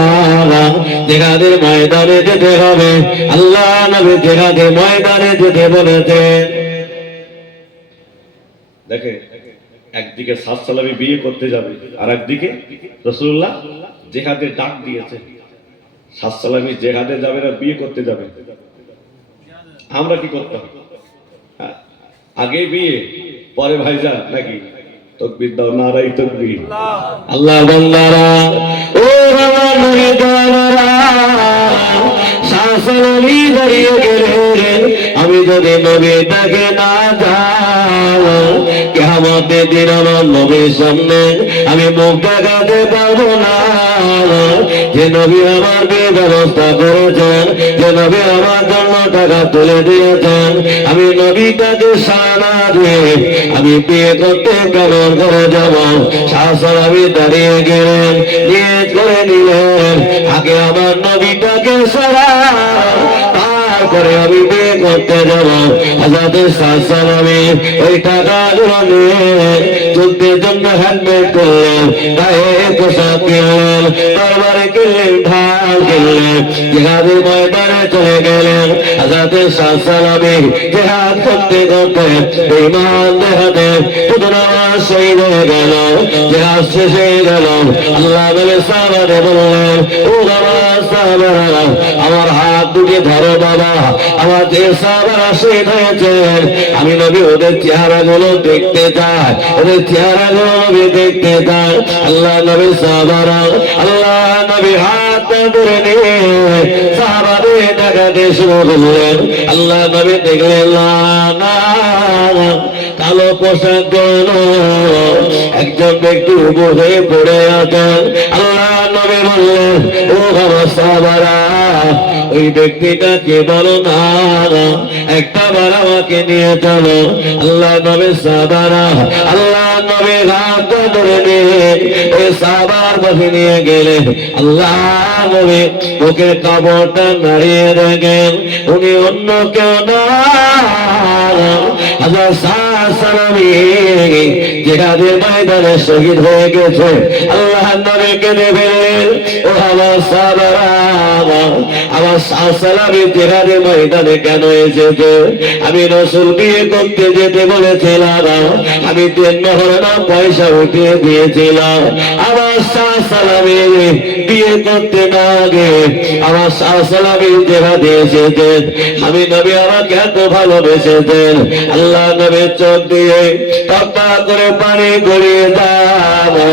জিহাদের ময়দানে যেতে হবে। আল্লাহ নবী জিহাদের ময়দানে যেতে বলেছেন। দেখে একদিকে সালামি বিয়ে করতে যাবে, আর একদিকে রাসূলুল্লাহ জিহাদের ডাক দিয়েছে। সালামি জিহাদে যাবে না, বিয়ে করতে যাবে। আমরা কি করতাম? আগে বিয়ে, পরে ভাইজা নাকি? তাকবীর দাও, নারায়ে তাকবীর। আল্লাহ বান্দারা, ও আমার মুরিদারা, সালামি দাঁড়িয়ে গেলেন। আমি যদি নবীটাকে না যাও, কিয়ামতের দিন আমার নবীর সামনে আমি মুখ দেখাতে পারবো না। যে নবী আমার বিয়ে ব্যবস্থা করেছেন, যে নবী আমার জন্য টাকা তুলে দিয়েছেন, আমি নবীটাকে সারা দিয়ে আমি বিয়ে করতে কেমন করে যাব? সালামি দাঁড়িয়ে গেলেন, নিয়ত করে নিলেন, আগে আমার নবীটাকে সারা, তারপরে আমি বিয়ে করতে যাব হযরত সাল্লামী ওই টাকাগুলো নিয়ে যুদ্ধের জন্য হেলমেট করলেন গায়ে পোশাক কিনলেন তরবারি কিনলেন ঢাল কিনলেন জিহাদের ময়দানে চলে গেলেন হযরত সাল্লামী জিহাদ করতে করতে ঈমান দেখাতে নামাজ শহীদ হয়ে গেল জিহাদ শেষ হয়ে গেল আল্লাহ বলে সাহাবাদের বললেন ও বাবা সাহাবারা আমার হাত দুটি ধরো বাবা আমার যে সাহাবারা শহীদ হয়েছেন আমি নবী ওদের চেহারাগুলো দেখতে চাই ওদের চেহারাগুলো নবী দেখতে চাই আল্লাহ নবী সাহাবারা আল্লাহ নবী হাত ধরে নিয়ে সাহাবাদের দেখাতে শুরু করলেন আল্লাহ নবী দেখলেন না কালো পোশাক পরনো একজন ব্যক্তি উবু হয়ে পড়ে আছেন আল্লাহ নবী বললেন ও আমার সাহাবারা ওই ব্যক্তিটাকে বলো না একটা বার আমাকে নিয়ে চলো আল্লাহ নবী সাহাবারা আল্লাহ নবী হাত ধরে নিয়ে ওই সাহাবার কাছে নিয়ে গেলেন আল্লাহ নবী ওকে কাপড়টা নাড়িয়ে দেখেন উনি অন্য কেউ না হযরত সালামী জিহাদের ময়দানে শহীদ হয়ে গেছে আল্লাহ নবীকে দেখলেন ও আমার সাহাবারা আমার সালামী জিহাদের ময়দানে কেন এসেছে আমি রাসূল বিয়ে করতে যেতে বলেছিলাম আমি 3 মহরনা পয়সা উঠিয়ে দিয়েছিলাম আমার সালামী বিয়ে করতে না আগে আমার সালামী জিহাদে এসেছেন আমি নবী আমাকে এত ভালোবেসেছেন আল্লাহ নবী চোখ দিয়ে টপা করে পানি গড়িয়ে দাও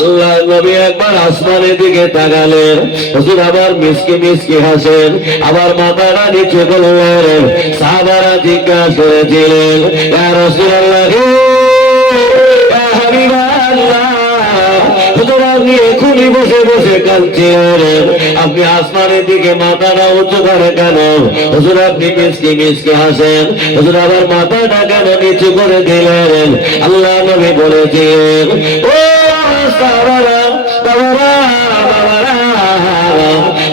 আল্লাহ নবী একবার আসমানের দিকে তাকালেন হুজুর আবার মিসকে মিসকে হাসেন আবার মাথাটা নিচে করলেন সাহাবারা জিজ্ঞাসা করেছিলেন ইয়া রাসূলুল্লাহ ইয়া হাবিবাল্লাহ হুজুর আপনি এখনই বসে বসে কাঁদছেন আপনি আসমানের দিকে মাথাটা উঁচু করে কেন হুজুর আপনি মিসকে মিসকে হাসেন হুজুর আবার মাথাটা কেন নিচু করে দিলেন আল্লাহ নবী বলেছেন ও সাহাবারা বাবারা বাবারা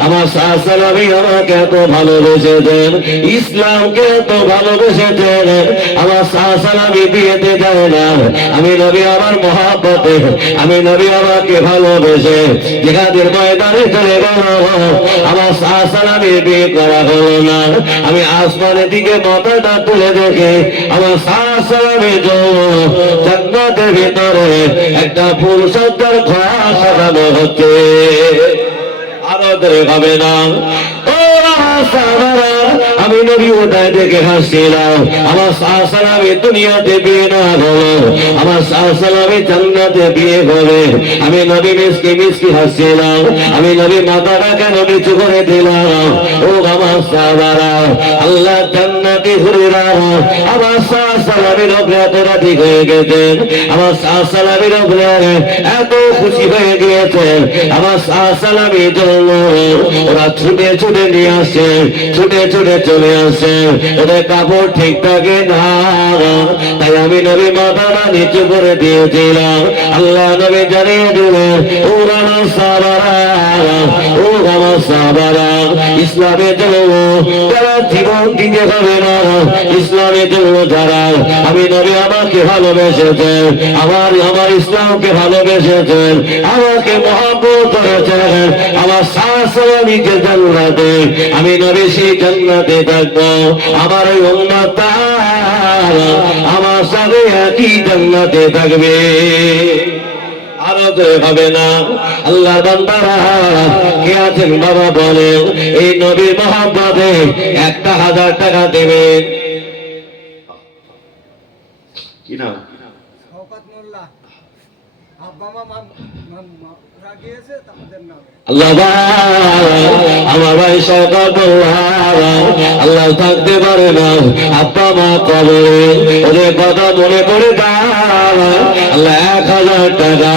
আমার সালামী আমাকে এত ভালোবেসেছেন ইসলামকে এত ভালোবেসেছেন আমার সালামী বিয়েতে যায় না আমি নবী আমার মহব্বতে আমি নবী আমাকে ভালোবেসে জিহাদের ময়দানে চলে গেল আমার সালামী বিয়ে করা হলো না আমি আসমানের দিকে মাথাটা তুলে দেখে আমার সালামী জান্নাতের ভিতরে একটা ফুল সজ্জার ঘর সাজানো হচ্ছে আরো ধরে হবে না ও সাহাবারা আমি নবী ওটাই দেখে হাসছিলাম আমার সালামী দুনিয়াতে বিয়ে না হলো আমার সালামী জান্নাতে বিয়ে হবে আমি নবী মিসকি মিসকি হাসছিলাম আমি নবী মাথাটা কেন নিচু করে দিলাম ও আমার সাহাবারা আল্লাহ জান্নাতে হুরিরা আমার সালামীর উপরে এত রাজি হয়ে গেছেন আমার সালামীর উপরে এত খুশি হয়ে গিয়েছেন আমার সালামীর জন্য ওরা ছুটে ছুটে নিয়ে আসে ছুটে ছুটে চলে আসে ওদের কাপড় ঠিক থাকে না তাই আমি নবী মাথাটা নিচু করে দিয়েছিলাম আল্লাহ নবী জানিয়ে দিলেন ও আমার সাহাবারা ও আমার সাহাবারা ইসলামের জন্য যারা জীবন দিতে হবে না ইসলামের জন্য যারা আমি নবী আমাকে ভালোবেসেছেন আমার ইসলামকে ভালোবেসেছেন আমাকে মহব্বত করেছেন আমার সালামীকে জান্নাতে আমি নবী সেই জান্নাতে থাকবো আমার ওই উম্মত আমার সাথে একই জান্নাতে থাকবে আরো তো হবে না আল্লাহ বান্দারা কে আছেন বাবা বলেন এই নবীর মহব্বতে 1000 টাকা দেবেন কি নাম শওকত মোল্লা আব্বা মা রাগিয়েছে তাদের নাম আল্লাহ আমার ভাই শওকত মোল্লা আল্লাহ থাকতে পারে না আব্বা মা কবরে ওদের কথা মনে পড়ে দাও আল্লাহ 1000 টাকা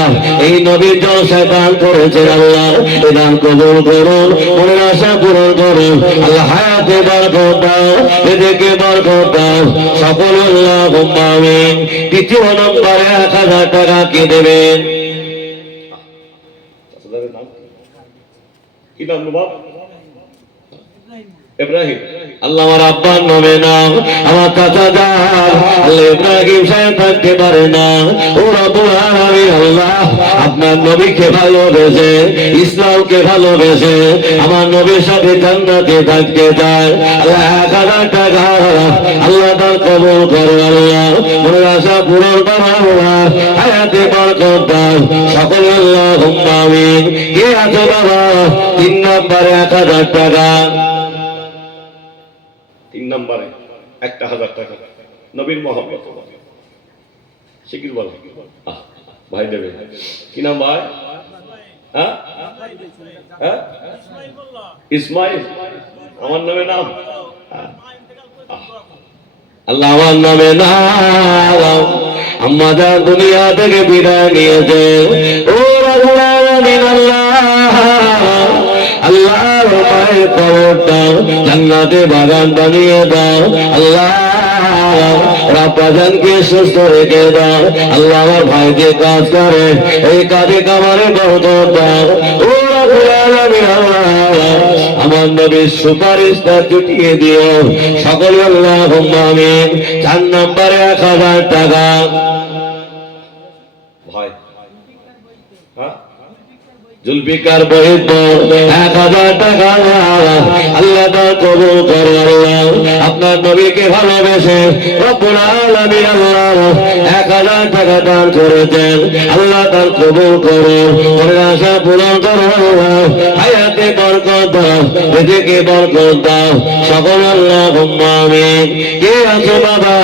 এই নবীর জলসায় দান করেছেন আল্লাহ এই দান কবুল করুন মনের আশা পূরণ করুন আল্লাহ হায়াতে বরকত দাও রিজিকে বরকত দাও সকল আল্লাহুম্মা আমিন দ্বিতীয় নম্বরে 1000 টাকা কে দেবেন কি নাম বাবা ইব্রাহিম, আল্লাহ আমার আব্বার নামে নাম, আমার চাচা যান আল্লাহ ইব্রাহিম সাহেব থাকতে পারে না। ও রব্বুল আলামিন আল্লাহ, আপনার নবীকে ভালোবেসে, ইসলামকে ভালোবেসে আমার নবীর সাথে জান্নাতে থাকতে চায়। আল্লাহ 1000 টাকা আল্লাহ তার কবুল করো আল্লাহ, মনের আশা পূরণ করো আল্লাহ, হায়াতে বরকত দাও সকলে আল্লাহুম্মা আমিন। কে আছে বাবা 3 নম্বরে 1000 টাকা, 3 নম্বরে 1000 টাকা নবীর মহব্বত শিকির বল ভাই দেবে। কি নাম ভাই? হ্যাঁ হ্যাঁ ইসমাইল, আমার নামে নাম। আল্লাহ আমার নামে নাম, আম্মা যা দুনিয়া থেকে বিদায় নিয়েছে। ও রব্বুল আলামিন আল্লাহ, আল্লাহর মায়ের কবরটা জান্নাতে বাগান বানিয়ে দাও আল্লাহ, রাব্বাজানকে সুস্থ রেখে দাও আল্লাহ, আমার ভাই যে কাজ করে এই কাজে কামারে বরকত দাও। ও রব্বুল আলামিন আল্লাহ, আমার নবীর সুপারিশটা জুটিয়ে দিও সকলে আল্লাহুম্মা আমিন। 4 নম্বরে 1000 টাকা ভাই, হ্যাঁ জুলফিকার বহিত 1000 টাকা আল্লাহ তাআলা কবুল করো আল্লাহ, আপনার নবীকে ভালোবেসে রব্বুল আলামিন আল্লাহ 1000 টাকা দান করেছেন আল্লাহ তাআলা কবুল করো, মনের আশা পূরণ করো আল্লাহ, হায়াতে বরকত দাও, রিজিকে বরকত দাও সকল আল্লাহুম্মা আমিন। কে আছে বাবা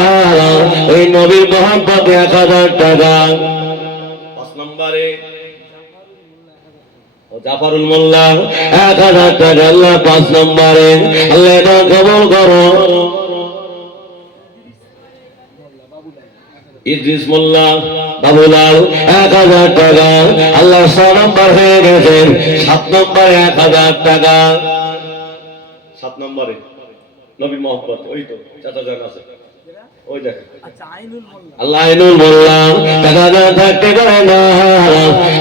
ওই নবীর মহব্বতে 1000 টাকা? 5 নম্বরে জাফরুল মোল্লা 1000 টাকা আল্লাহ 5 নম্বরে আল্লাহ এটা কবুল করো। ইদ্রিস মোল্লা বাবুলাল 1000 টাকা আল্লাহ 6 নম্বর হয়ে গেছেন। 7 নম্বরে 1000 টাকা, 7 নম্বরে নবী মোহাম্মদ, ওই তো চাচা জান আছে ওই দেখ আল্লাহ আইনুল মোল্লা টাকা না থাকতে পারে না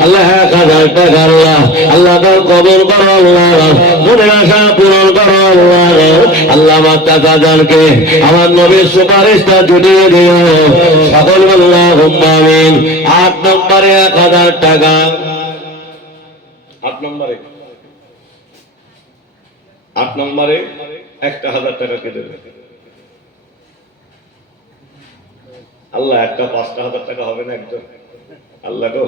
আল্লাহ 1000 টাকা আল্লাহ, আল্লাহ তার কবুল করো আল্লাহ, মনের আশা পূরণ করো আল্লাহ, আল্লাহ আমার চাচা জানকে আমার নবীর সুপারিশটা জুটিয়ে দিও সকল আল্লাহুম্মা আমিন। 8 নম্বরে 1000 টাকা, 8 নম্বরে 8 নম্বরে 1000 টাকা কে দেবে? আল্লাহ একটা 5000 টাকা হবে না একজন? আল্লাহ গো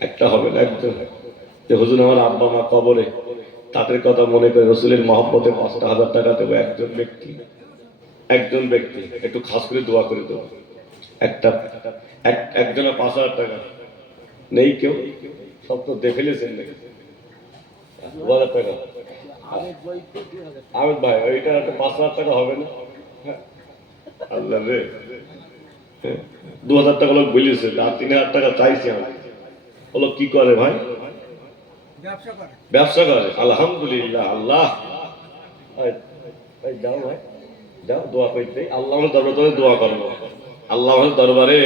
একটা হবে না একজন? যে হুজুর আমার আব্বা মা কবরে, তাদের কথা মনে করে রাসূলের মহব্বতে 5000 টাকা দেবো একজন ব্যক্তি, একজন ব্যক্তি একটু খাস করে দোয়া করে দেবো। একজনের 5000 টাকা নেই কেউ? সব তো দেখে নিয়েছেন নাকি? 2000 টাকা আহমেদ ভাই, ওইটা একটা 5000 টাকা হবে না? আল্লাহ রে 2000 টাকা লোক বলিয়েছে, আর 3000 টাকা চাইছি আমি। বলো কি করে ভাই? ব্যবসা করে। আলহামদুলিল্লাহ আল্লাহ, যাও ভাই যাও দোয়া করতে, আল্লাহ দরবারে দোয়া করবো। আল্লাহ দরবারে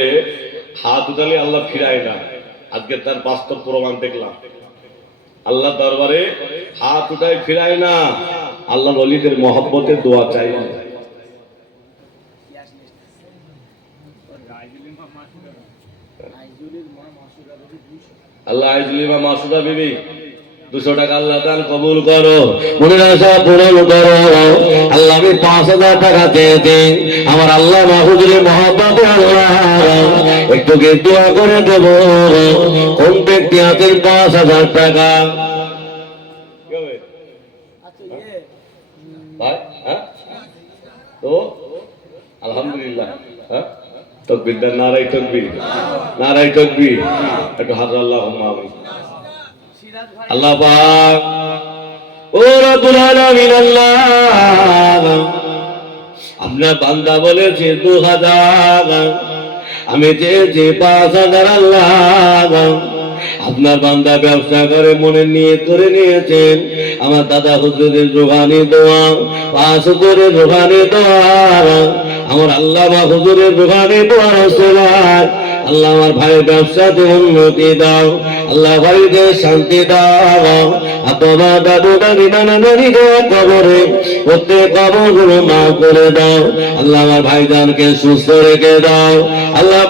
হাত উঠালে আল্লাহ ফিরায় না, আজকে তার বাস্তব প্রমাণ দেখলাম। আল্লাহ দরবারে হাত উঠায় ফিরায় না, আল্লাহ ওলিদের মহব্বতের দোয়া চাই। আল্লাহ আইজুলিমা মাসুদা বিবি 200 টাকা আল্লাহ দান কবুল করো, মনের আশা পূরণ করো আল্লাহ। আমি 5000 টাকা চেয়েছি আমার আল্লাহ মাহফুজুরের মহব্বতে আল্লাহ একটু দোয়া করে দেব। কোন ব্যক্তি আছেন 5000 টাকা ভাই? হ্যাঁ তো আলহামদুলিল্লাহ, হ্যাঁ তকবীর দেন, নারায়ে তকবীর, নারায়ে তকবীর, একটু হাত আল্লাহুম্মা আমিন। আল্লাহ পাক ও রব্বুল আলামিন আল্লাহ, আপনার বান্দা বলেছে 2000, আমি চেয়েছি 5000 আল্লাহ। আপনার বান্দা ব্যবসা করে মনে নিয়ে করে নিয়েছেন, আমার দাদা হুজুরের রুহানি দোয়া, 5 হুজুরের রুহানি দোয়া, আমার আল্লাহ হুজুরের রুহানি দোয়া রসুলার আল্লাহ আমার ভাইয়ের ব্যবসাতে উন্নতি দাও, আল্লাহ বাড়িতে শান্তি দাও। আব্বা মা দাদু দাদি নানা নানি কবরে প্রত্যেক কবরগুলো মাফ করে দাও। আল্লাহ আমার ভাইজানকে সুস্থ রেখে দাও। আল্লাহ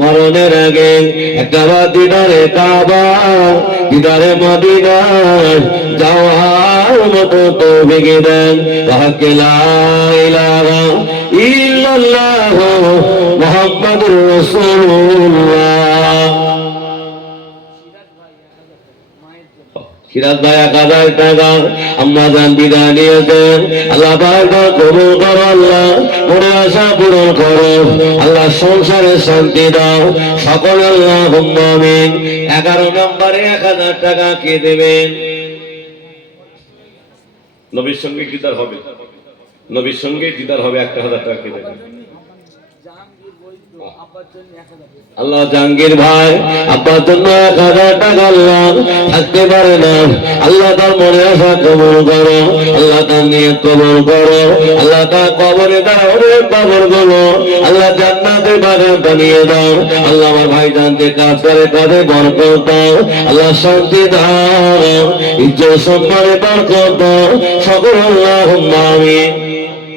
মরণের আগে একটা দিদারে কাবা দিদারে মদিনায় যাওয়ার মতো তৌফিক দেন। ওয়াহকে লা ইলাহা ইল্লাল্লাহ মুহাম্মাদুর রাসূলুল্লাহ। সিরাজ ভাই 1000 টাকা আম্মা জান বিদায় নিয়েছেন। আল্লাহ বারবার কবুল করো, আল্লাহ মনে আশা পূরণ করো, আল্লাহ সংসারে শান্তি দাও সকল, আল্লাহুম্মা আমিন। 11 নম্বরে 1000 টাকা কে দেবেন? নবীর সঙ্গে দিদার হবে, নবীর সঙ্গে দিদার হবে। 1000 টাকা কে দেবেন? আল্লাহ জাহাঙ্গীর ভাই আব্বার জন্য 1000 টাকা। আল্লাহ থাকতে পারে না, আল্লাহ তার মনে আশা কবুল করো, আল্লাহ তার নিয়ত কবুল করো, আল্লাহ তার কবরে দাও কবর গুলো আল্লাহ জান্নাতে বাগান বানিয়ে দাও। আল্লাহ আমার ভাই জানতে কাজ করে কাজে বরকত দাও, আল্লাহ শান্তি দাও, ইজ্জত সম্মানে বরকত দাও সকল, আল্লাহুম্মা আমিন।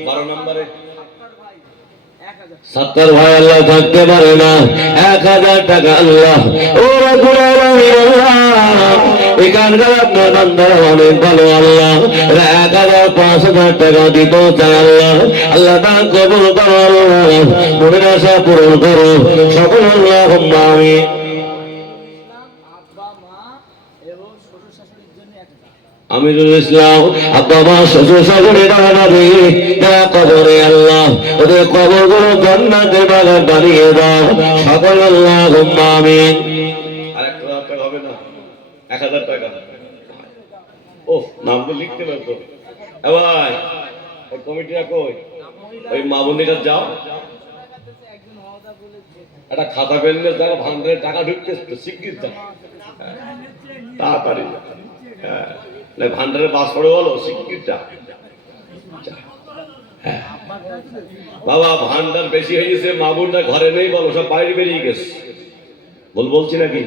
12 নম্বরে সত্তর ভাই আল্লাহ থাকতে পারে না, 1000 টাকা। আল্লাহ ও রাব্বুল আলামিন, আল্লাহ এখানকার আপনার বান্দারা অনেক ভালো, আল্লাহ 1000-5000 টাকা দিত চাই, আল্লাহ আল্লাহ দান কবুল করো, আল্লাহ মনের আশা পূরণ করো সকল, আল্লাহুম্মা আমিন। আমিরুল ইসলাম আব্বা মা শ্বশুর শাশুড়ি দাঁড়াবে তারা কবরে, আল্লাহ ওদের কবরগুলো জান্নাতের বাগান বানিয়ে দাও সকল, আল্লাহুম্মা আমিন। আর 1000 টাকা হবে না? 1000 টাকা। ও নাম তো লিখতে পারতো। এ ভাই ওই কমিটিটা কই? ওই মা বোনেরা যাও একটা খাতা পেন নিয়ে যাও, ভান্ডারে টাকা ঢুকতে শিগগির যাও, তাড়াতাড়ি। হ্যাঁ ভান্ডারে বাস পড়ে বলো শিগগিরটা। হ্যাঁ বাবা ভান্ডার বেশি হয়ে গেছে, মা বোনরা ঘরে নেই বলো, সব বাইরে বেরিয়ে গেছে বলছি নাকি?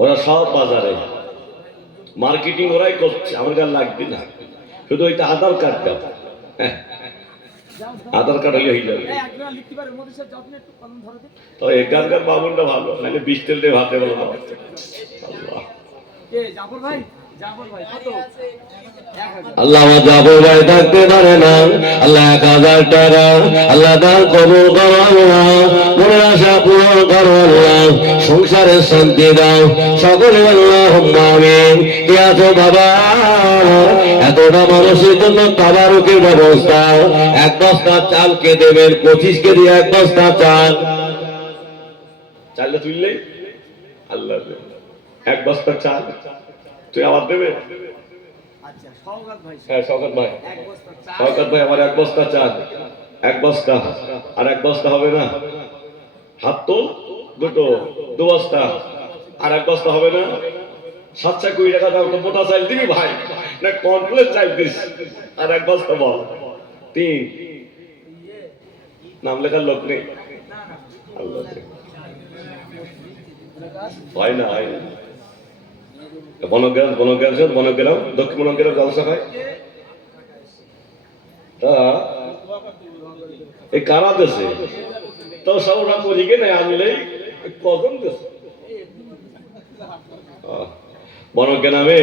ওরা সব বাজারে মার্কেটিং ওরাই করছে, আমার কাছে লাগবে না, শুধু ওইটা আধার কার্ড দাও। হ্যাঁ আধার কার্ড হলে হয়ে যাবে। তো এখানকার বাবুনটা ভালো, নাহলে 20 তেল দিয়ে ভাতে বলো। আল্লাহ আল্লাহ জাফর ভাই থাকতে পারে না, আল্লাহ 1000 টাকা। আল্লাহ দান কবুল করো, আল্লাহ মনের আশা পূরণ করো, আল্লাহ সংসারে শান্তি দাও সকলে, আল্লাহুম্মা আমিন। কে আছো বাবা? এতটা মানুষের জন্য তাবারুকের ব্যবস্থা। 1 বস্তা চাল কে দেবেন? 25 কেজি 1 বস্তা চাল। চালটা তুললে আল্লাহ 1 বস্তা চাল তুই আবার দেবে। হ্যাঁ শওকত ভাই, শওকত ভাই আমার 1 বস্তা চাল, 1 বস্তা আর 1 বস্তা হবে না? হাত তো দুটো 2 বস্তা আর 1 বস্তা হবে না? 720 টাকা দাম তো মোটা চাল দিবি ভাই না কন্ট্রোলের চাল দিস? আর 1 বস্তা বল 3। নাম লেখার লোক নেই, আল্লাহ হয় না হয় না। বনগ্রাম দক্ষিণ বনগ্রাম জলসা হয় তা এই কারা দেশে তো সব ওরা করিকে নেই আনলেই কজন দেশে। বনগ্রামে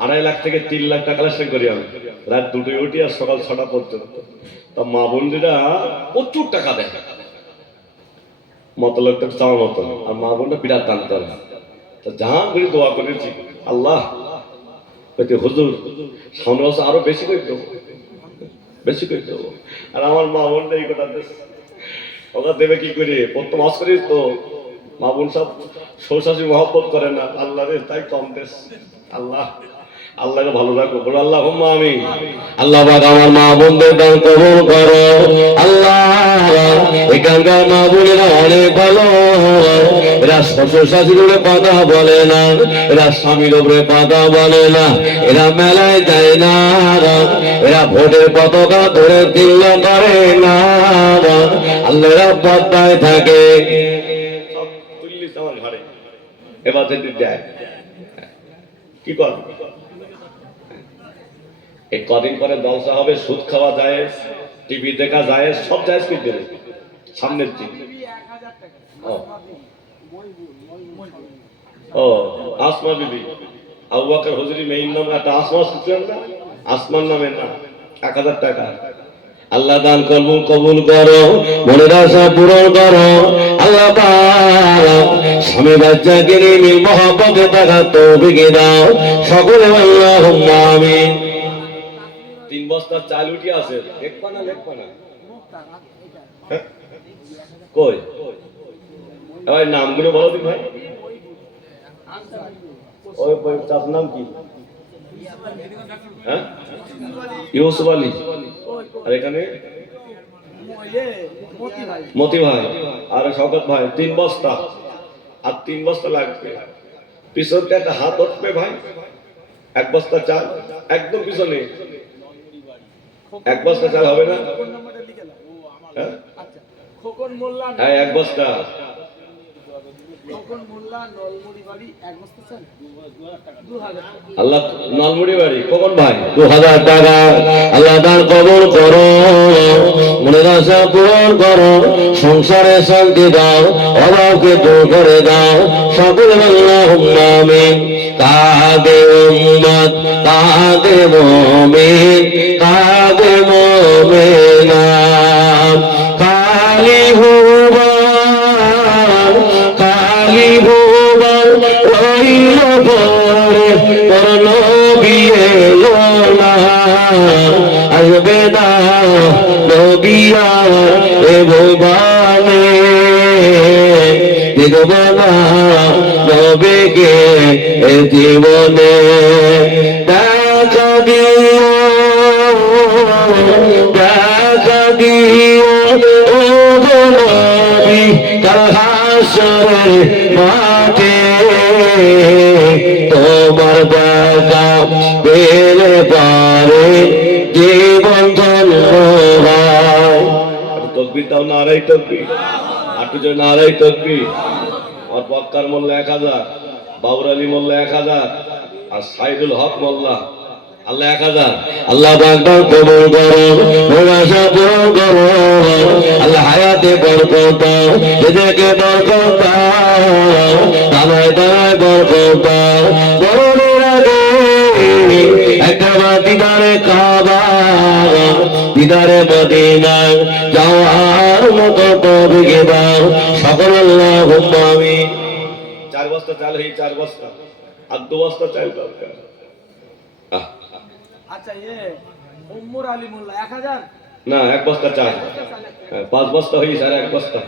2.5 লাখ থেকে 3 লাখ টাকা কালেকশন করি আমি, রাত 2টোয় উঠি আর সকাল 6টা পর্যন্ত। তা মা বোনরা প্রচুর টাকা দেয়, মতলবটা চাওয়ার মতন, আর মা বোনটা বিরাট দান করে। জাহান করে দোয়া করেছি, আল্লাহ হুজুর সামনে বছর আরো বেশি করে দেবো, বেশি করে দেবো। আর আমার মা বোনটা এই কথা ওরা দেবে কি করে? প্রথম মাস করিস তো মা বোন সব শ্বশুর মহব্বত করে না, আল্লাহ রে তাই কম দেশ। আল্লাহ আল্লাহকে ভালো রাখো, বলো আল্লাহুম্মা আমিন। আল্লাহ পাক আমার মা বোনদের দান কবুল করো, আল্লাহ এখানকার মা বোনেরা অনেক ভালো, এরা শ্বশুর শাশুড়ির কথা বলে না, এরা স্বামীর উপরে কথা বলে না, এরা মেলায় যায় না, এরা ভোটের পতাকা ধরে দিল করে না, আল্লাহর পদ্মায় থাকে। এবার যদি যায় কি কর, এই কদিন পরে জলসা হবে, সুদ খাওয়া যায়, টিভি দেখা যায়, সব জায়েজ করে দেবে সামনের দিন। ও আসমা বিবি, আবু বকর হুজুরি মেইন নাম একটা আসমা শুনছেন না, আসমান নামে না, 1000 টাকা। আল্লাহ দান কবুল কবুল করো, মনের আশা পূরণ করো। আল্লাহ পাক স্বামী বাচ্চাকে নিয়ে মহব্বতে থাকার তৌফিক দাও সকলে, আল্লাহুম্মা আমিন। 3 বস্তা চাল উঠি আছে, দেখবা না লেখবা না কই ভাই, নামগুলো বলো দিন ভাই। ওই তার নাম কি? হ্যাঁ, ইউসুফ আলী। আর এখানে মতি ভাই আর শওকত ভাই। 3 বস্তা, আর 3 বস্তা লাগবে। পিছনটা একটা হাত উঠবে ভাই, 1 বস্তা চাল একদম পিছনে। 1 বস্তা চাল হবে না? হ্যাঁ 1 বস্তা। আল্লাহ নলমুড়ি বাড়ি খোকন ভাই 2000 টাকা। আল্লাহ দান কবুল করো, মনের আশা পূরণ করো, সংসারে শান্তি দাও, অভাবকে দূর করে দাও সকলে, আল্লাহুম্মা আমিন। কাঁদে উম্মত কাঁদে মুমিন কাঁদে মুমিনা, কালি হুবা কালি হুবা রইল পরে, পর নবী এলো না, আসবে না নবী আর এ ভুবনে, দেখব না নবীকে এ জীবনে। দেখা দিও দেখা দিও ও গো নবী, কাল হাসরের মাঠে তোমার দেখা পেলে পারে জীবন ধন্য হয়। তকবীর দাও, নারায়ে তকবীর, আটু জয় নারায়ে তকবীর। আর বক্কার মোল্লা 1000, বাবুর আলী মোল্লা 1000, আর সাইদুল হক মোল্লা আল্লাহ 1000। আল্লাহ বাগদান কবুল করো, আশা পূরণ করো, আল্লাহ হায়াতে বরকত দাও, রিজিকে বরকত দাও, তালায় তালায় বরকত দাও। মরণের আগে একটা দিদারে কাবা, দিদারে মদিনা যাওয়ার মতো তৌফিক দাও সকল, আল্লাহুম্মা আমিন। 4 বস্তা চাল হই, 4 বস্তা আর 2 বস্তা চাল দরকার। আচ্ছা উম্মুর আলী মোল্লা 1000 না, 1 বস্তা চাল। 5 বস্তা হইছে, আর 1 বস্তা,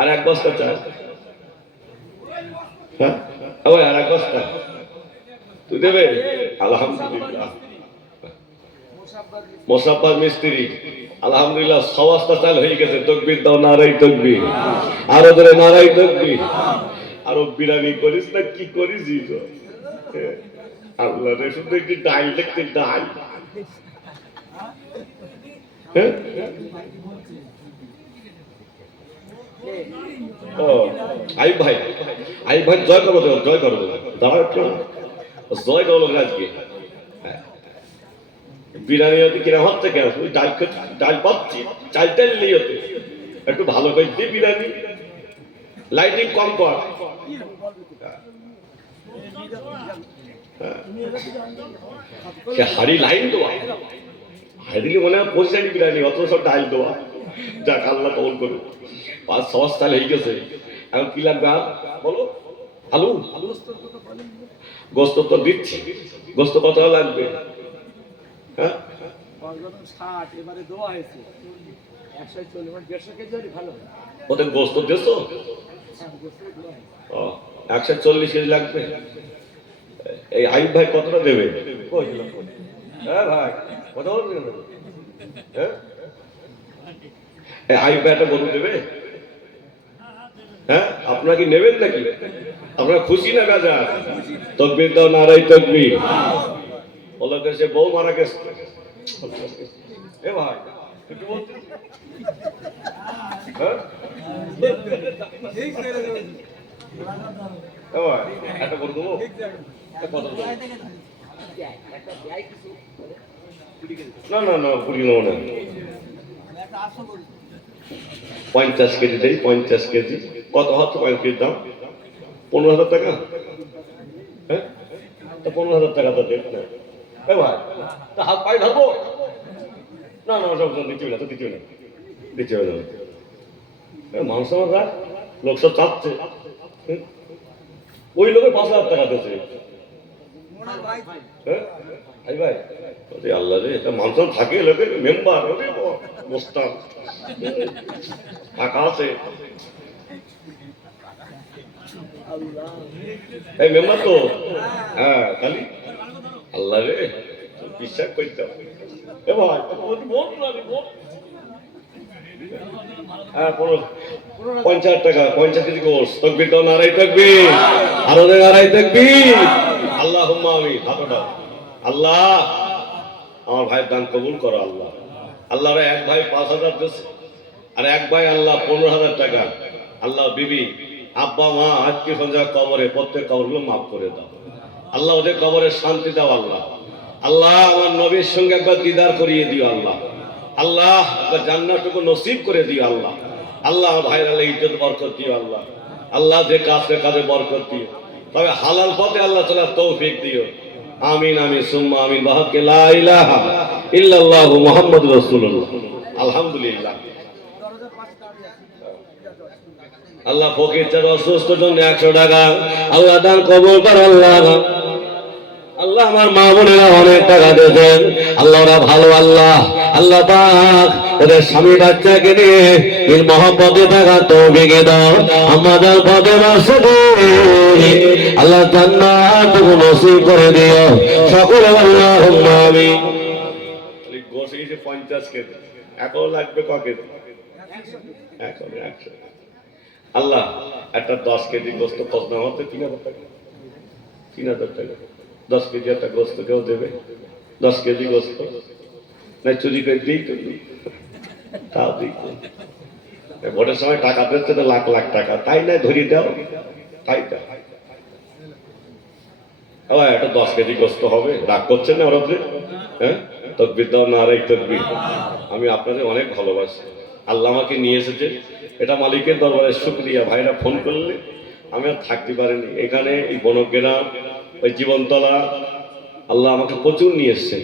আর 1 বস্তা চাল। হ্যাঁ ওই আর 1 বস্তা তুই দেবে? আলহামদুলিল্লাহ। মোসাফফর মিস্ত্রি আলহামদুলিল্লাহ 6 বস্তা চাল হয়ে গেছে। তাকবীর দাও, নারায়ে তকবীর, আরো ধরে নারায়ে তকবীর। আরো বিরানি করিস না কি করিস? আল্লাহ রে, শুধু একটি ডাল দেখতে, ডাল। ও আইব ভাই, আইব ভাই জয় করবো, জয় করবো, দাঁড়াও একটু, জয় করবো আজকে। বিরিয়ানি হতে কিরম হচ্ছে কেন? ডাল ডাল পাচ্ছি, চাল টাল নেই হতে, একটু ভালো করে দিয়ে বিরিয়ানি, লাইটিং কম কর। সে হাড়ি লাইন দেওয়া, হাড়ি মনে হয় 25 বিরিয়ানি, অত সব ডাল দেওয়া। যাক আল্লাহ কবুল করুন। 5-6 বস্তা হয়ে গেছে। এখন কি লাগবে বলো? আলু গোস্ত তো দিচ্ছি, গোস্ত কত লাগবে? হ্যাঁ ওদের গোস্ত দেছো? 140 কেজি লাগবে। এই আইব ভাই কতটা দেবে? হ্যাঁ ভাই কত বলবেন? হ্যাঁ আইবা একটা গরু দেবে? হ্যাঁ, আপনারা কি নেবেন নাকি? আপনারা খুশি না গাজা? তকবীর দাও, নারাই তকবীর। বলকে সে বউ মারা গেছে। এ ভাই একটু বলতে, হ্যাঁ এ ভাই একটা গরু দেবো? কত দেবো? না না না, পুরি নেবো না। 50 কেজি দেই, 50 কেজি। কত হচ্ছে 5 কেজির দাম? 15,000 টাকা। হ্যাঁ, তা 15,000 টাকা তো দেখ না। এ ভাই তা হাত পায়ে ধরবো? না না, সব দিতে না, তো দিতে না, দিতে হবে না। মানুষ আমার রাখ, লোক সব চাচ্ছে। ওই লোকের 5,000 টাকা দিয়েছে। হ্যাঁ ভাই ভাই, আল্লাহ রে, এটা মানুষ থাকে, লোকের মেম্বার মোস্তান টাকা আছে। এই মেম্বার তো, হ্যাঁ খালি আল্লাহ রে, বিশ্বাস করতে হবে। এ ভাই হ্যাঁ, 50 টাকা, 50 কেজি গোস। তকবীর দাও, নারাই তকবীর। আরো নারাই তকবীর। আল্লাহুম্মা আমিন। হাতটা আল্লাহ আমার ভাইয়ের দান কবুল করো আল্লাহ। আল্লাহর এক ভাই 5,000 দিয়েছে, আর এক ভাই আল্লাহ 15,000 টাকা। আল্লাহ বিবি, আব্বা, মা, আত্মীয় স্বজন কবরে, প্রত্যেক কবরগুলো মাফ করে দাও আল্লাহ। ওদের কবরে শান্তি দাও আল্লাহ। আল্লাহ আমার নবীর সঙ্গে একবার দিদার করিয়ে দিও আল্লাহ। আল্লাহ একবার জান্নাতটুকু নসিব করে দিও আল্লাহ। আল্লাহ আমার ভাইয়ের আল্লাহ ইজ্জত বরকত দিও আল্লাহ। আল্লাহ যে কাজে বরকত দিও, তবে হালাল পথে আল্লাহ চলার তৌফিক দিও। আমিন আমিন সুম্মা আমিন। বাহাক্কে লা ইলাহা ইল্লাল্লাহু মুহাম্মাদুর রাসূলুল্লাহ। আলহামদুলিল্লাহ। আল্লাহ ফকির যারা অসুস্থ জন্য 100 টাকা আল্লাহ দান কবুল কর আল্লাহ। আল্লাহ আমার মা বোনেরা অনেক টাকা দিয়েছেন আল্লাহ, ওরা ভালো আল্লাহ। আল্লাহ পাক ওদের স্বামী বাচ্চাকে নিয়ে এই মহব্বতে থাকা তৌফিক দাও। আমাদের পদে বাসে আল্লাহ জান্নাত নসিব করে দিও সকলে আল্লাহুম্মা আমিন। গোশে 50 কেজি, এখন লাগবে ক কেজি? এখন 100। আল্লাহ একটা 10 কেজি গোস্ত খরচ হতে 3,000 টাকা। 3,000 টাকা 10 কেজি একটা গোস্ত কেউ দেবে? 10 কেজি গোস্ত না চুরি করে দিই তো, তাও দিই। ভোটের সময় টাকা দিচ্ছে তো লাখ লাখ টাকা, তাই না ধরিয়ে দাও, তাই তো। আবার একটা 10 কেজি গোস্ত হবে, রাগ করছেন না ওরা? হ্যাঁ, তকবীর দাও, নারাই তকবীর। আমি আপনাদের অনেক ভালোবাসি। আল্লাহ আমাকে নিয়ে এসেছে, এটা মালিকের দরবারে শুকরিয়া। ভাইরা ফোন করলে আমি আর থাকতে পারিনি এখানে। এই বনগ্রাম, ওই জীবনতলা, আল্লাহ আমাকে প্রচুর নিয়ে এসছেন।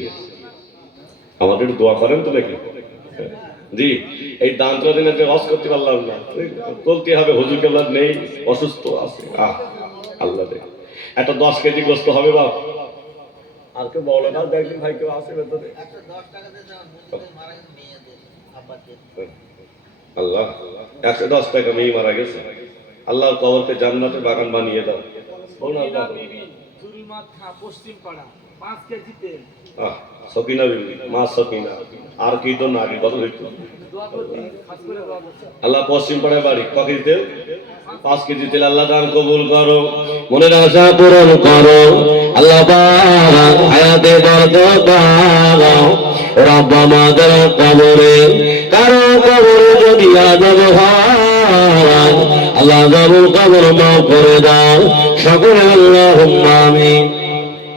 আমাদের একটু দোয়া করেন তো নাকি? জি, এই দান দিন হজ করতে পারলাম না, চলতে হবে। হুজুর কেবল নেই, অসুস্থ আছে। আল্লাহ দেখ একটা 10 কেজি গোস্ত হবে বাপ। আর কেউ বড় না দেখবেন ভাই, কেউ আছে ভেতরে? আল্লাহ 110 টাকা মেয়ে মারা গেছে, আল্লাহর কবরকে জান্নাতের বাগান বানিয়ে দাও। পশ্চিম পাড়া 5 কেজি তেল। সকিনা বিবি, মা সকিনা। আর কি তো না, কত হইতো? আল্লাহ পশ্চিম পাড়ায় বাড়ি, ক কেজি তেল? 5 কেজি তেল। আল্লাহ দান কবুল করো, মনের আশা পূরণ করো আল্লাহ পাক। হায়াতে বরকত দাও রব্ব। আমাদের কবরে, কারো কবরে যদি আযাব হয় আল্লাহ আযাবুল কবর মাফ করে দাও সকলে আল্লাহুম্মা আমিন।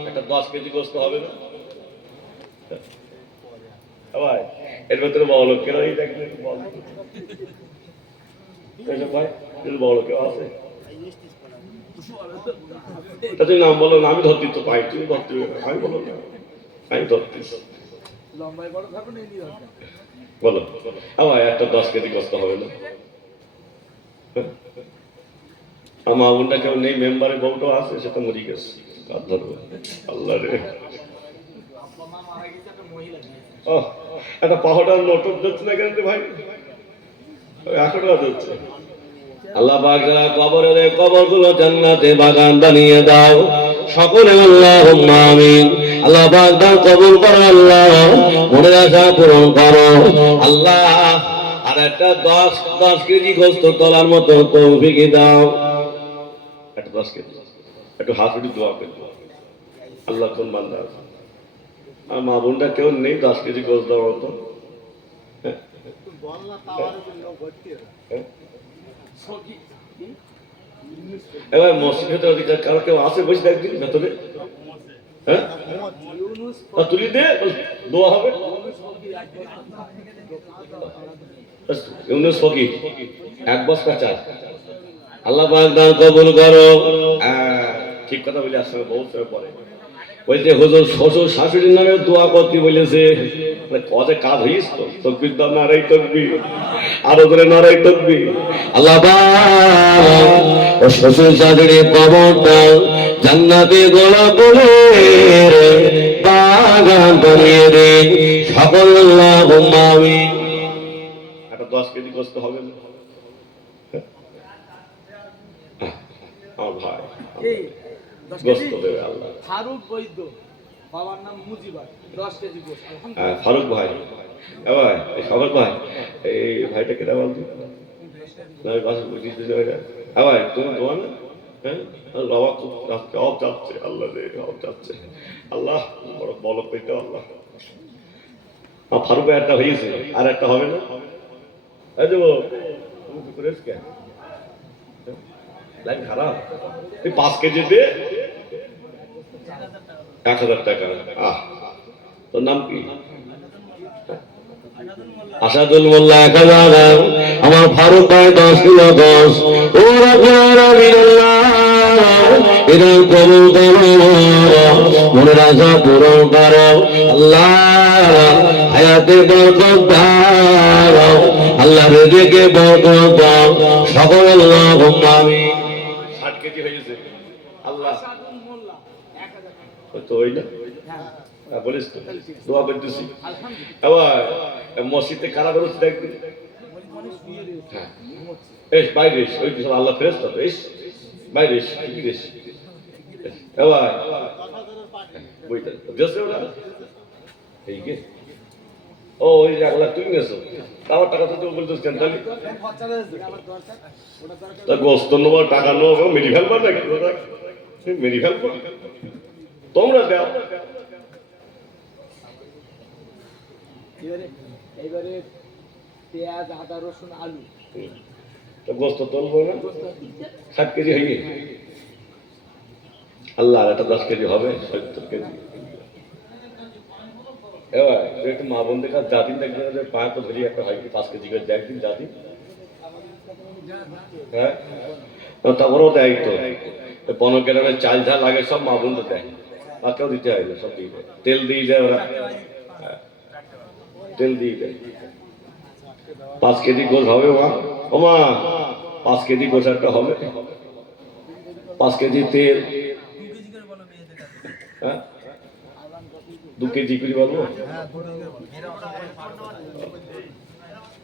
একটা 10 কেজি গোশত হবে না ভাই? এর ভিতরে বড় লোক কেন? এই দেখেন বল, ভাই এর বড় লোক কেউ আছে? তা তুমি নাম বলো না, আমি ধরতে তো পাই, তুমি ধরতে আমি বলো না, আমি ধরতেছি। বলো আমার একটা 10 কেজি গোশত হবে না? আমার বোনটা কেউ নেই, মেম্বারের বউটা আছে, সেটা মরি গেছে। কার ধরবে? আল্লাহ রে। একটা পাহাড়ার লটক দিচ্ছে না কেন ভাই? 100 টাকা দিচ্ছে। আল্লাহ পাক যারা কবরে দেয়, কবরগুলো জান্নাতে বাগান বানিয়ে দাও সকলে আল্লাহুম্মা আমিন। আল্লাহ পাক দান কবুল করো আল্লাহ, মনের আশা পূরণ করো আল্লাহ। আর একটা 10 কেজি গোস্ত তোলার মতো তৌফিক দাও। একটা 10 কেজি, একটু হাত উঠে দোয়া করে আল্লাহ কোন বান্দা আছে? আর মা বোনটা কেউ নেই 10 কেজি গোস্ত দেওয়ার মতো? হ্যাঁ? হ্যাঁ? এবার মসজিদের ভেতরে কারো কেউ আছে বসে একদিন ভেতরে? হ্যাঁ, তা তুলি দে, দোয়া হবে। ইউনুস ফকির 1 বস্তা চাল, আল্লাহ পাক দান কবুল করো। ঠিক কথা বলে আসলে বহুত সময় পরে বলছে হুজুর শ্বশুর শাশুড়ির নামে দোয়া করতে বলেছে। কজে কাজ হইস তো তকবির দাও, নারাই তকবির, আরো করে নারাই তকবির। আল্লাহ পাক ও শ্বশুর শাশুড়ির কবরটা জান্নাতে গোলা করে বাগান বানিয়ে দে সকল আল্লাহুম্মা আমিন। একটা 10 কেজি গোস্ত হবে না? আমার ভাই এই 10 গোস্ত কেজি দেবে আল্লাহ। ফারুক বৈদ্য, বাবার নাম মুজিবার, 10 কেজি গোস্ত। হ্যাঁ, ফারুক ভাই, ভাই এই সকল ভাই, এই ভাইটা কেটে বলতো না, আমি বাসা বুঝিস ভাই তুমি দোয়া না। হ্যাঁ, বাবা খুব জবাব চাচ্ছে, আল্লাহ রে জবাব চাচ্ছে, আল্লাহ বড় বলো পেতে আল্লাহ। আমার ফারুক ভাই একটা হয়েছে, আর একটা হবে না? এই দেবো তুমি কি করেছ কেন? লাইন খারাপ, তুই 5 কেজি দে, 1000 টাকা। তোর নাম কি? আসাদুল মোল্লা 1000। আমার ফারুক ভাই 10 কিলো গোস। ও রাব্বুল আলামিন এর কবুল করো, মনের আশা পূরণ করো আল্লাহ, হায়াতে বরকত দাও আল্লাহ, রিজিকে বরকত দাও সকল আল্লাহুম্মা আমিন। 60 কেজি হয়েছে আল্লাহ আসাদুল মোল্লা 1000 টাকা। তো ওই না হ্যাঁ, বলিস তো দোয়া করতেছি। আলহামদুলিল্লাহ। আবার মসজিদে কারা বেরোচ্ছে দেখবি? মনে শুয়ে রয়েছে, হ্যাঁ, ঘুমোচ্ছে। এস বাইরে এস, ওই পিছনে আল্লাহ ফেরেশতা তো, এস বাইরে এস, কি এস এবার বইটা জোসে ওরা এই কে ও ওই 1 লাখ তুই নিয়েছো, আমার টাকা তো তুই বলছিস কেন তাহলে? খরচা হয়েছে, আমার দরকার, ওটা দরকার। তা গোস্ত নেবো, টাকা নেবো, মেরি ফেলবা নাকি ওরা? মেরি ফেলবো, তোমরা দাও। এইবারে পেঁয়াজ, আদা, রসুন, আলু, তা গোস্ত তুলবো না? 60 কেজি হয়ে আল্লাহ, এটা 10 কেজি হবে, 70 কেজি। এবার তুই একটু মা বোনদের কাছে জাতিন দেখবে যে পায়ে তো ধরি একটা হয় কি 5 কেজি করে দেয় একদিন জাতি। হ্যাঁ, তা ওরাও দেয় তো 15 গ্রামের চাল যা লাগে সব মা বোনদের দেয়, আর কেউ দিতে হয় না, সব দিয়ে দেয়, তেল দিয়ে দেয় ওরা। হ্যাঁ, তেল দিয়ে দেয়। 5 কেজি গোস হবে মা, ও মা 5 কেজি গোস একটা হবে, 5 কেজি তেল। হ্যাঁ, 2 কেজি করে বলবো।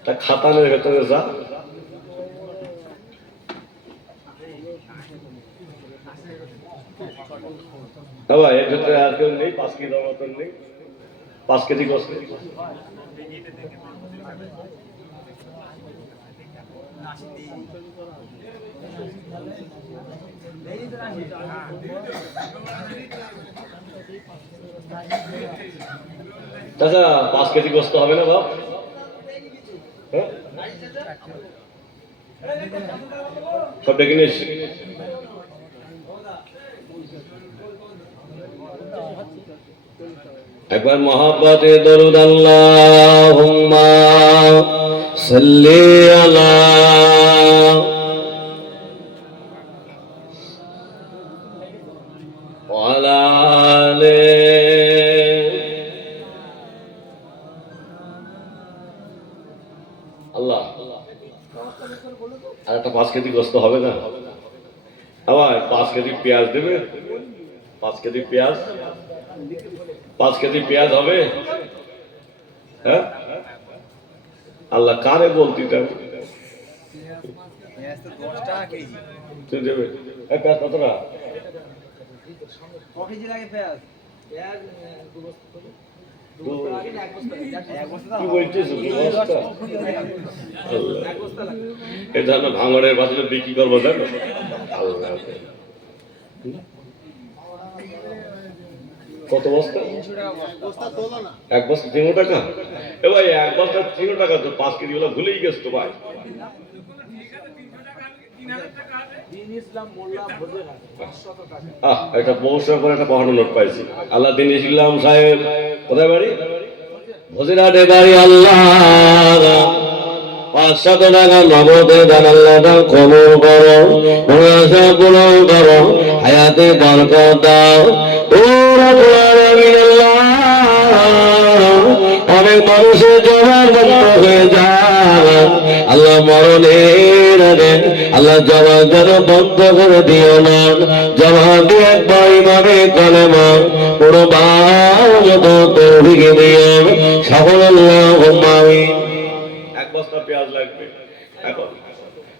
তা খাতানের ভেতরে যা, বাবা এর ভেতরে আর কেউ নেই 5 কেজি মতন নেই, 5 কেজি গোস নেই। চাচা 5 কেজি গোস্ত হবে না বাপ? হ্যাঁ, সব ডেকে নিস। একবার মহাব্বতে দরুদ আল্লাহুম্মা সাল্লি আলা ওয়ালা আলি আল্লাহ। আর একটা 5 কেজি গোস্ত হবে না? আবার 5 কেজি পেঁয়াজ দেবে, 5 কেজি পেঁয়াজ, 5 কেজি পেঁয়াজ হবে। হ্যাঁ, আল্লাহ কারে বলতি তুই দেবে? পেঁয়াজ কতটা? পেঁয়াজ 2 বস্তা করে। কি বলছিস এই জন্য ভাঙড়ের বাজারে বিক্রি করবো জানো আল্লাহ কত বস্তা এক বস্তা 300 টাকা এ ভাই এক বস্তা 300 টাকা তো 5 কেজি গুলো ভুলেই গেছ তো ভাই একটা পৌঁছার পর একটা পাহাড় নোট পাইছি আল্লাহ দিন ইসলাম সাহেব কোথায় বাড়ি ভোজেরাটে বাড়ি আল্লাহ 500 টাকা নগদে দান আল্লাহ কবুল করো মুনাসা পূরণ করো হায়াতে বরকত দাও ও রব্বুল আলামিন আল্লাহ অনেক মানুষের জবান বন্ধ হয়ে যায় আল্লাহ মরণের আগে আল্লাহ জবান যেন বন্ধ করে দিও না জবান দিয়ে একবার ইমামে কলেমা পুরো বাংলা তৌফিক দিও সকল আল্লাহুম্মা আমিন এক বস্তা পেঁয়াজ লাগবে এখন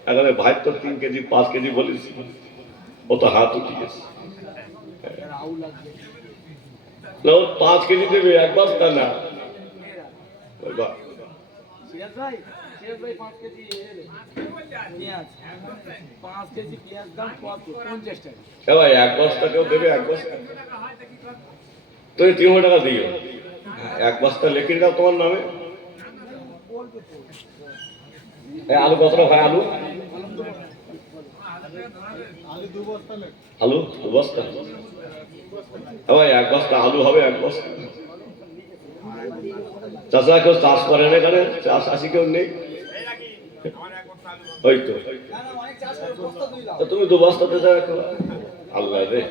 এখানে ভাই তো 3 কেজি 5 কেজি বলিস ও তো হাত উঠিয়ে গেছে 5 কেজি দেবে এক বস্তা না ভাই এক বস্তা কেউ দেবে এক বস্তা তুমি 300 টাকা দিও এক বস্তা লিখে দাও তোমার নামে আলু কতটা ভাই আলু আলু 2 বস্তা ভাই এক বস্তা আলু হবে এক বস্তা চাষা কেউ চাষ করে না এখানে চাষ আসি কেউ নেই ওই তো তুমি 2 বস্তাতে যাও আল্লাহ রে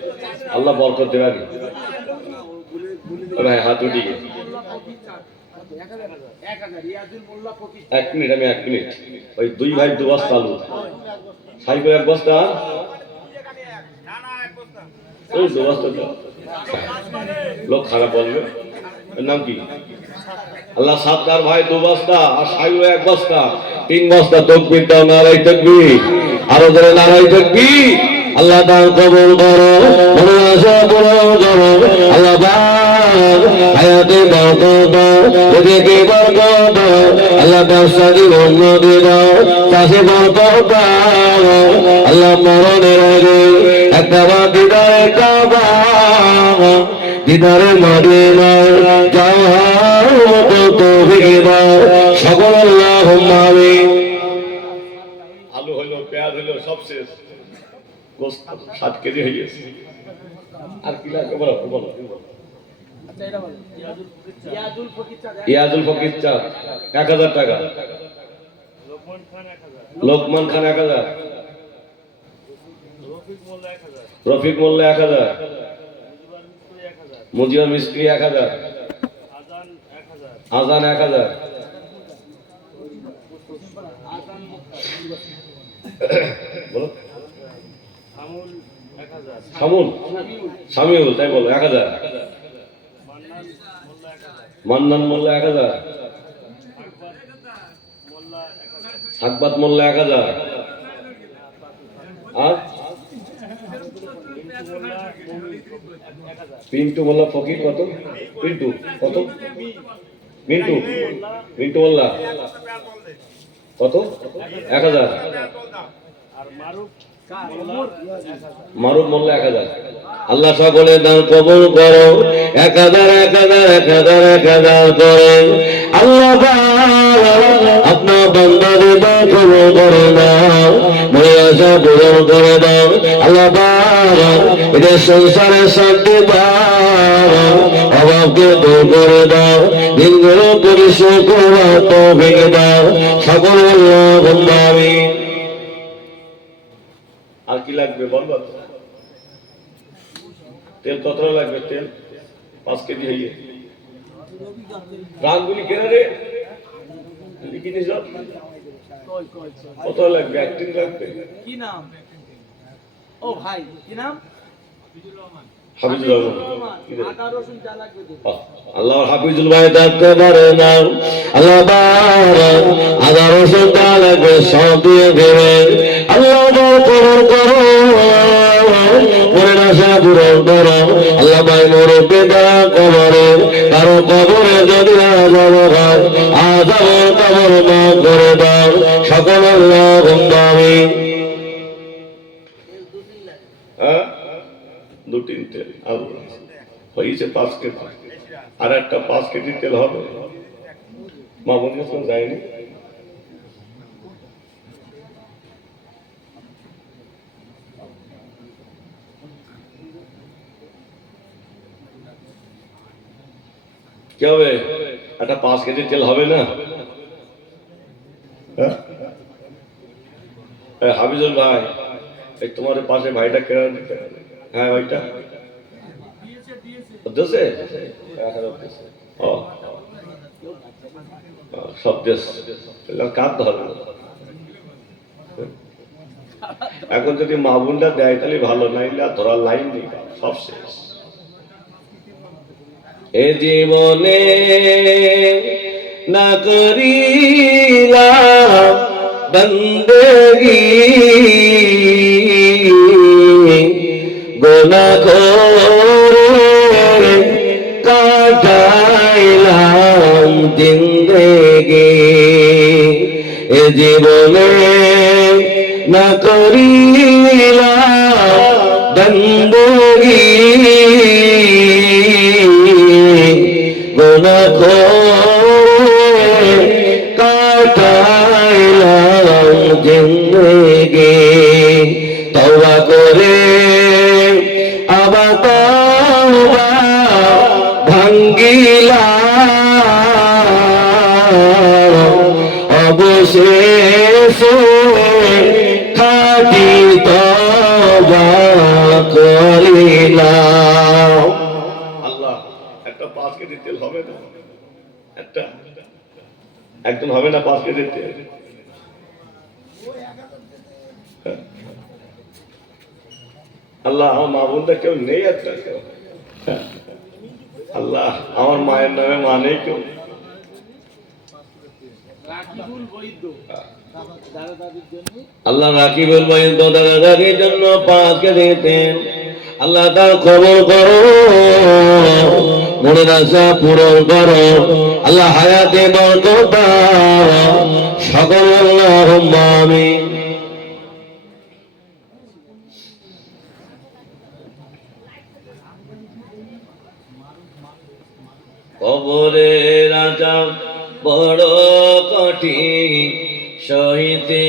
আল্লাহ বরকত দেবে আগে ভাই হাত উঠিয়ে এক মিনিট আমি 1 মিনিট ওই 2 ভাই 2 বস্তা আলু সাইকেল 1 বস্তা ওই 2 বস্তা লোক খারাপ বলবে এর নাম কি আল্লাহ সাতকার ভাই 2 বস্তা আর সাইকেল 1 বস্তা 3 বস্তা তাকবীর দাও নারায়ে তাকবীর আরো জোরে নারায়ে তাকবীর আল্লাহ দান কবুল করো মুনাসা পূরণ করো আল্লাহ পাক হায়াতে বরকত দাও রিজিকে বরকত দাও আল্লাহ ব্যবসায়ী উন্নতি দাও চাষে বরকত দাও আল্লাহ মরণের আগে একটা দিদারে কাবা দিদারে মদিনা যাওয়ার মতো তৌফিক দাও সকল আল্লাহুম্মা আমিন আলু হলো পেঁয়াজ হলো সব শেষ গোশত 7 কেজি হয়ে গেছে আর কি লাগবে বলো বলো ইয়াজুল ফকির চা 1000 টাকা লোকমান খান 1000 রফিক মোল্লা 1000 মুজিবুর মিস্ত্রি 1000 আজান 1000 বলো শামিউল তাই বলো 1000 মান্নান মোল্লা 1000 সাকবাত মোল্লা 1000 আর পিন্টু মোল্লা ফকির কত পিন্টু কত মিন্টু মিন্টু মোল্লা কত 1000 আর মারুফ মোল্লা 1000 আল্লাহ সকলের দান কবুল করো 1000 করে আল্লাহ আপনার বান্দাদের দান কবুল করে দাও মরিয়াশা পূরণ করে দাও আল্লাহ এদের সংসারে শান্তি দাও অভাবকে দূর করে দাও দিনগুলো পরিশোধ করার তৌফিক দাও সকল আল্লাহুম্মা আমিন আর কি লাগবে বল তেল কতটা লাগবে তেল 5 কেজি হইয়ে রামগুলি কেনা রে কিনে যাও কত লাগবে 1 দিন লাগবে কি নাম ও ভাই কি নাম হাফিজুর রহমান আদা রসুন যা লাগবে আল্লাহ হাফিজুল ভাই থাকতে পারে না আল্লাহ আদা রসুন যা লাগবে সব দিয়ে দেবে আল্লাহ কবুল করো পূরণ করো আল্লাহ ভাই মোর বেদা কবরে কারো কবরে গুনাহ হয় আযাব কবর মাফ করে দাও সকল আল্লাহুম্মা আমিন দু তিন তেল হয়েছে 5 কেজি আর একটা 5 কেজি তেল হবে মামুন কাছে যায়নি কি হবে একটা 5 কেজি তেল হবে না হাবিজুল ভাই এই তোমার পাশে ভাইটা কেনা দিতে হ্যাঁ ভাইটা দিয়েছে ও সব দেশ কার ধর্ম এখন যদি মাহবুনটা দেয় তাহলে ভালো নাইলে আর ধরার লাইন নেই সব শেষ এ জীবনে না করিলাম বন্দেগী গুনাহ করে কাটাইলাম জিন্দেগি এ জীবনে না করিলাম বন্দেগী গুনাহ করে কাটাইলাম জিন্দেগি তওবা করে আবার তওবা ভাঙ্গিলাম অবশেষে খাঁটি তওবা করিলাম আল্লাহ একটা 5 কেজি তেল হবে না একটা একদম হবে না 5 কেজি তেল আল্লাহ আমার মা বোনটা কেউ নেই একটা আল্লাহ আমার মায়ের নামে মা নেই কেউ আল্লাহ রাকিবুল বৈদ্য দাদা দাদির জন্য 5 কেজি তেল আল্লাহ তার খবর করো মনের আশা পূরণ করো আল্লাহ হায়াতে বরকত দাও সকল আল্লাহুম্মা আমিন কবরের আযাব বড় কঠিন সহিতে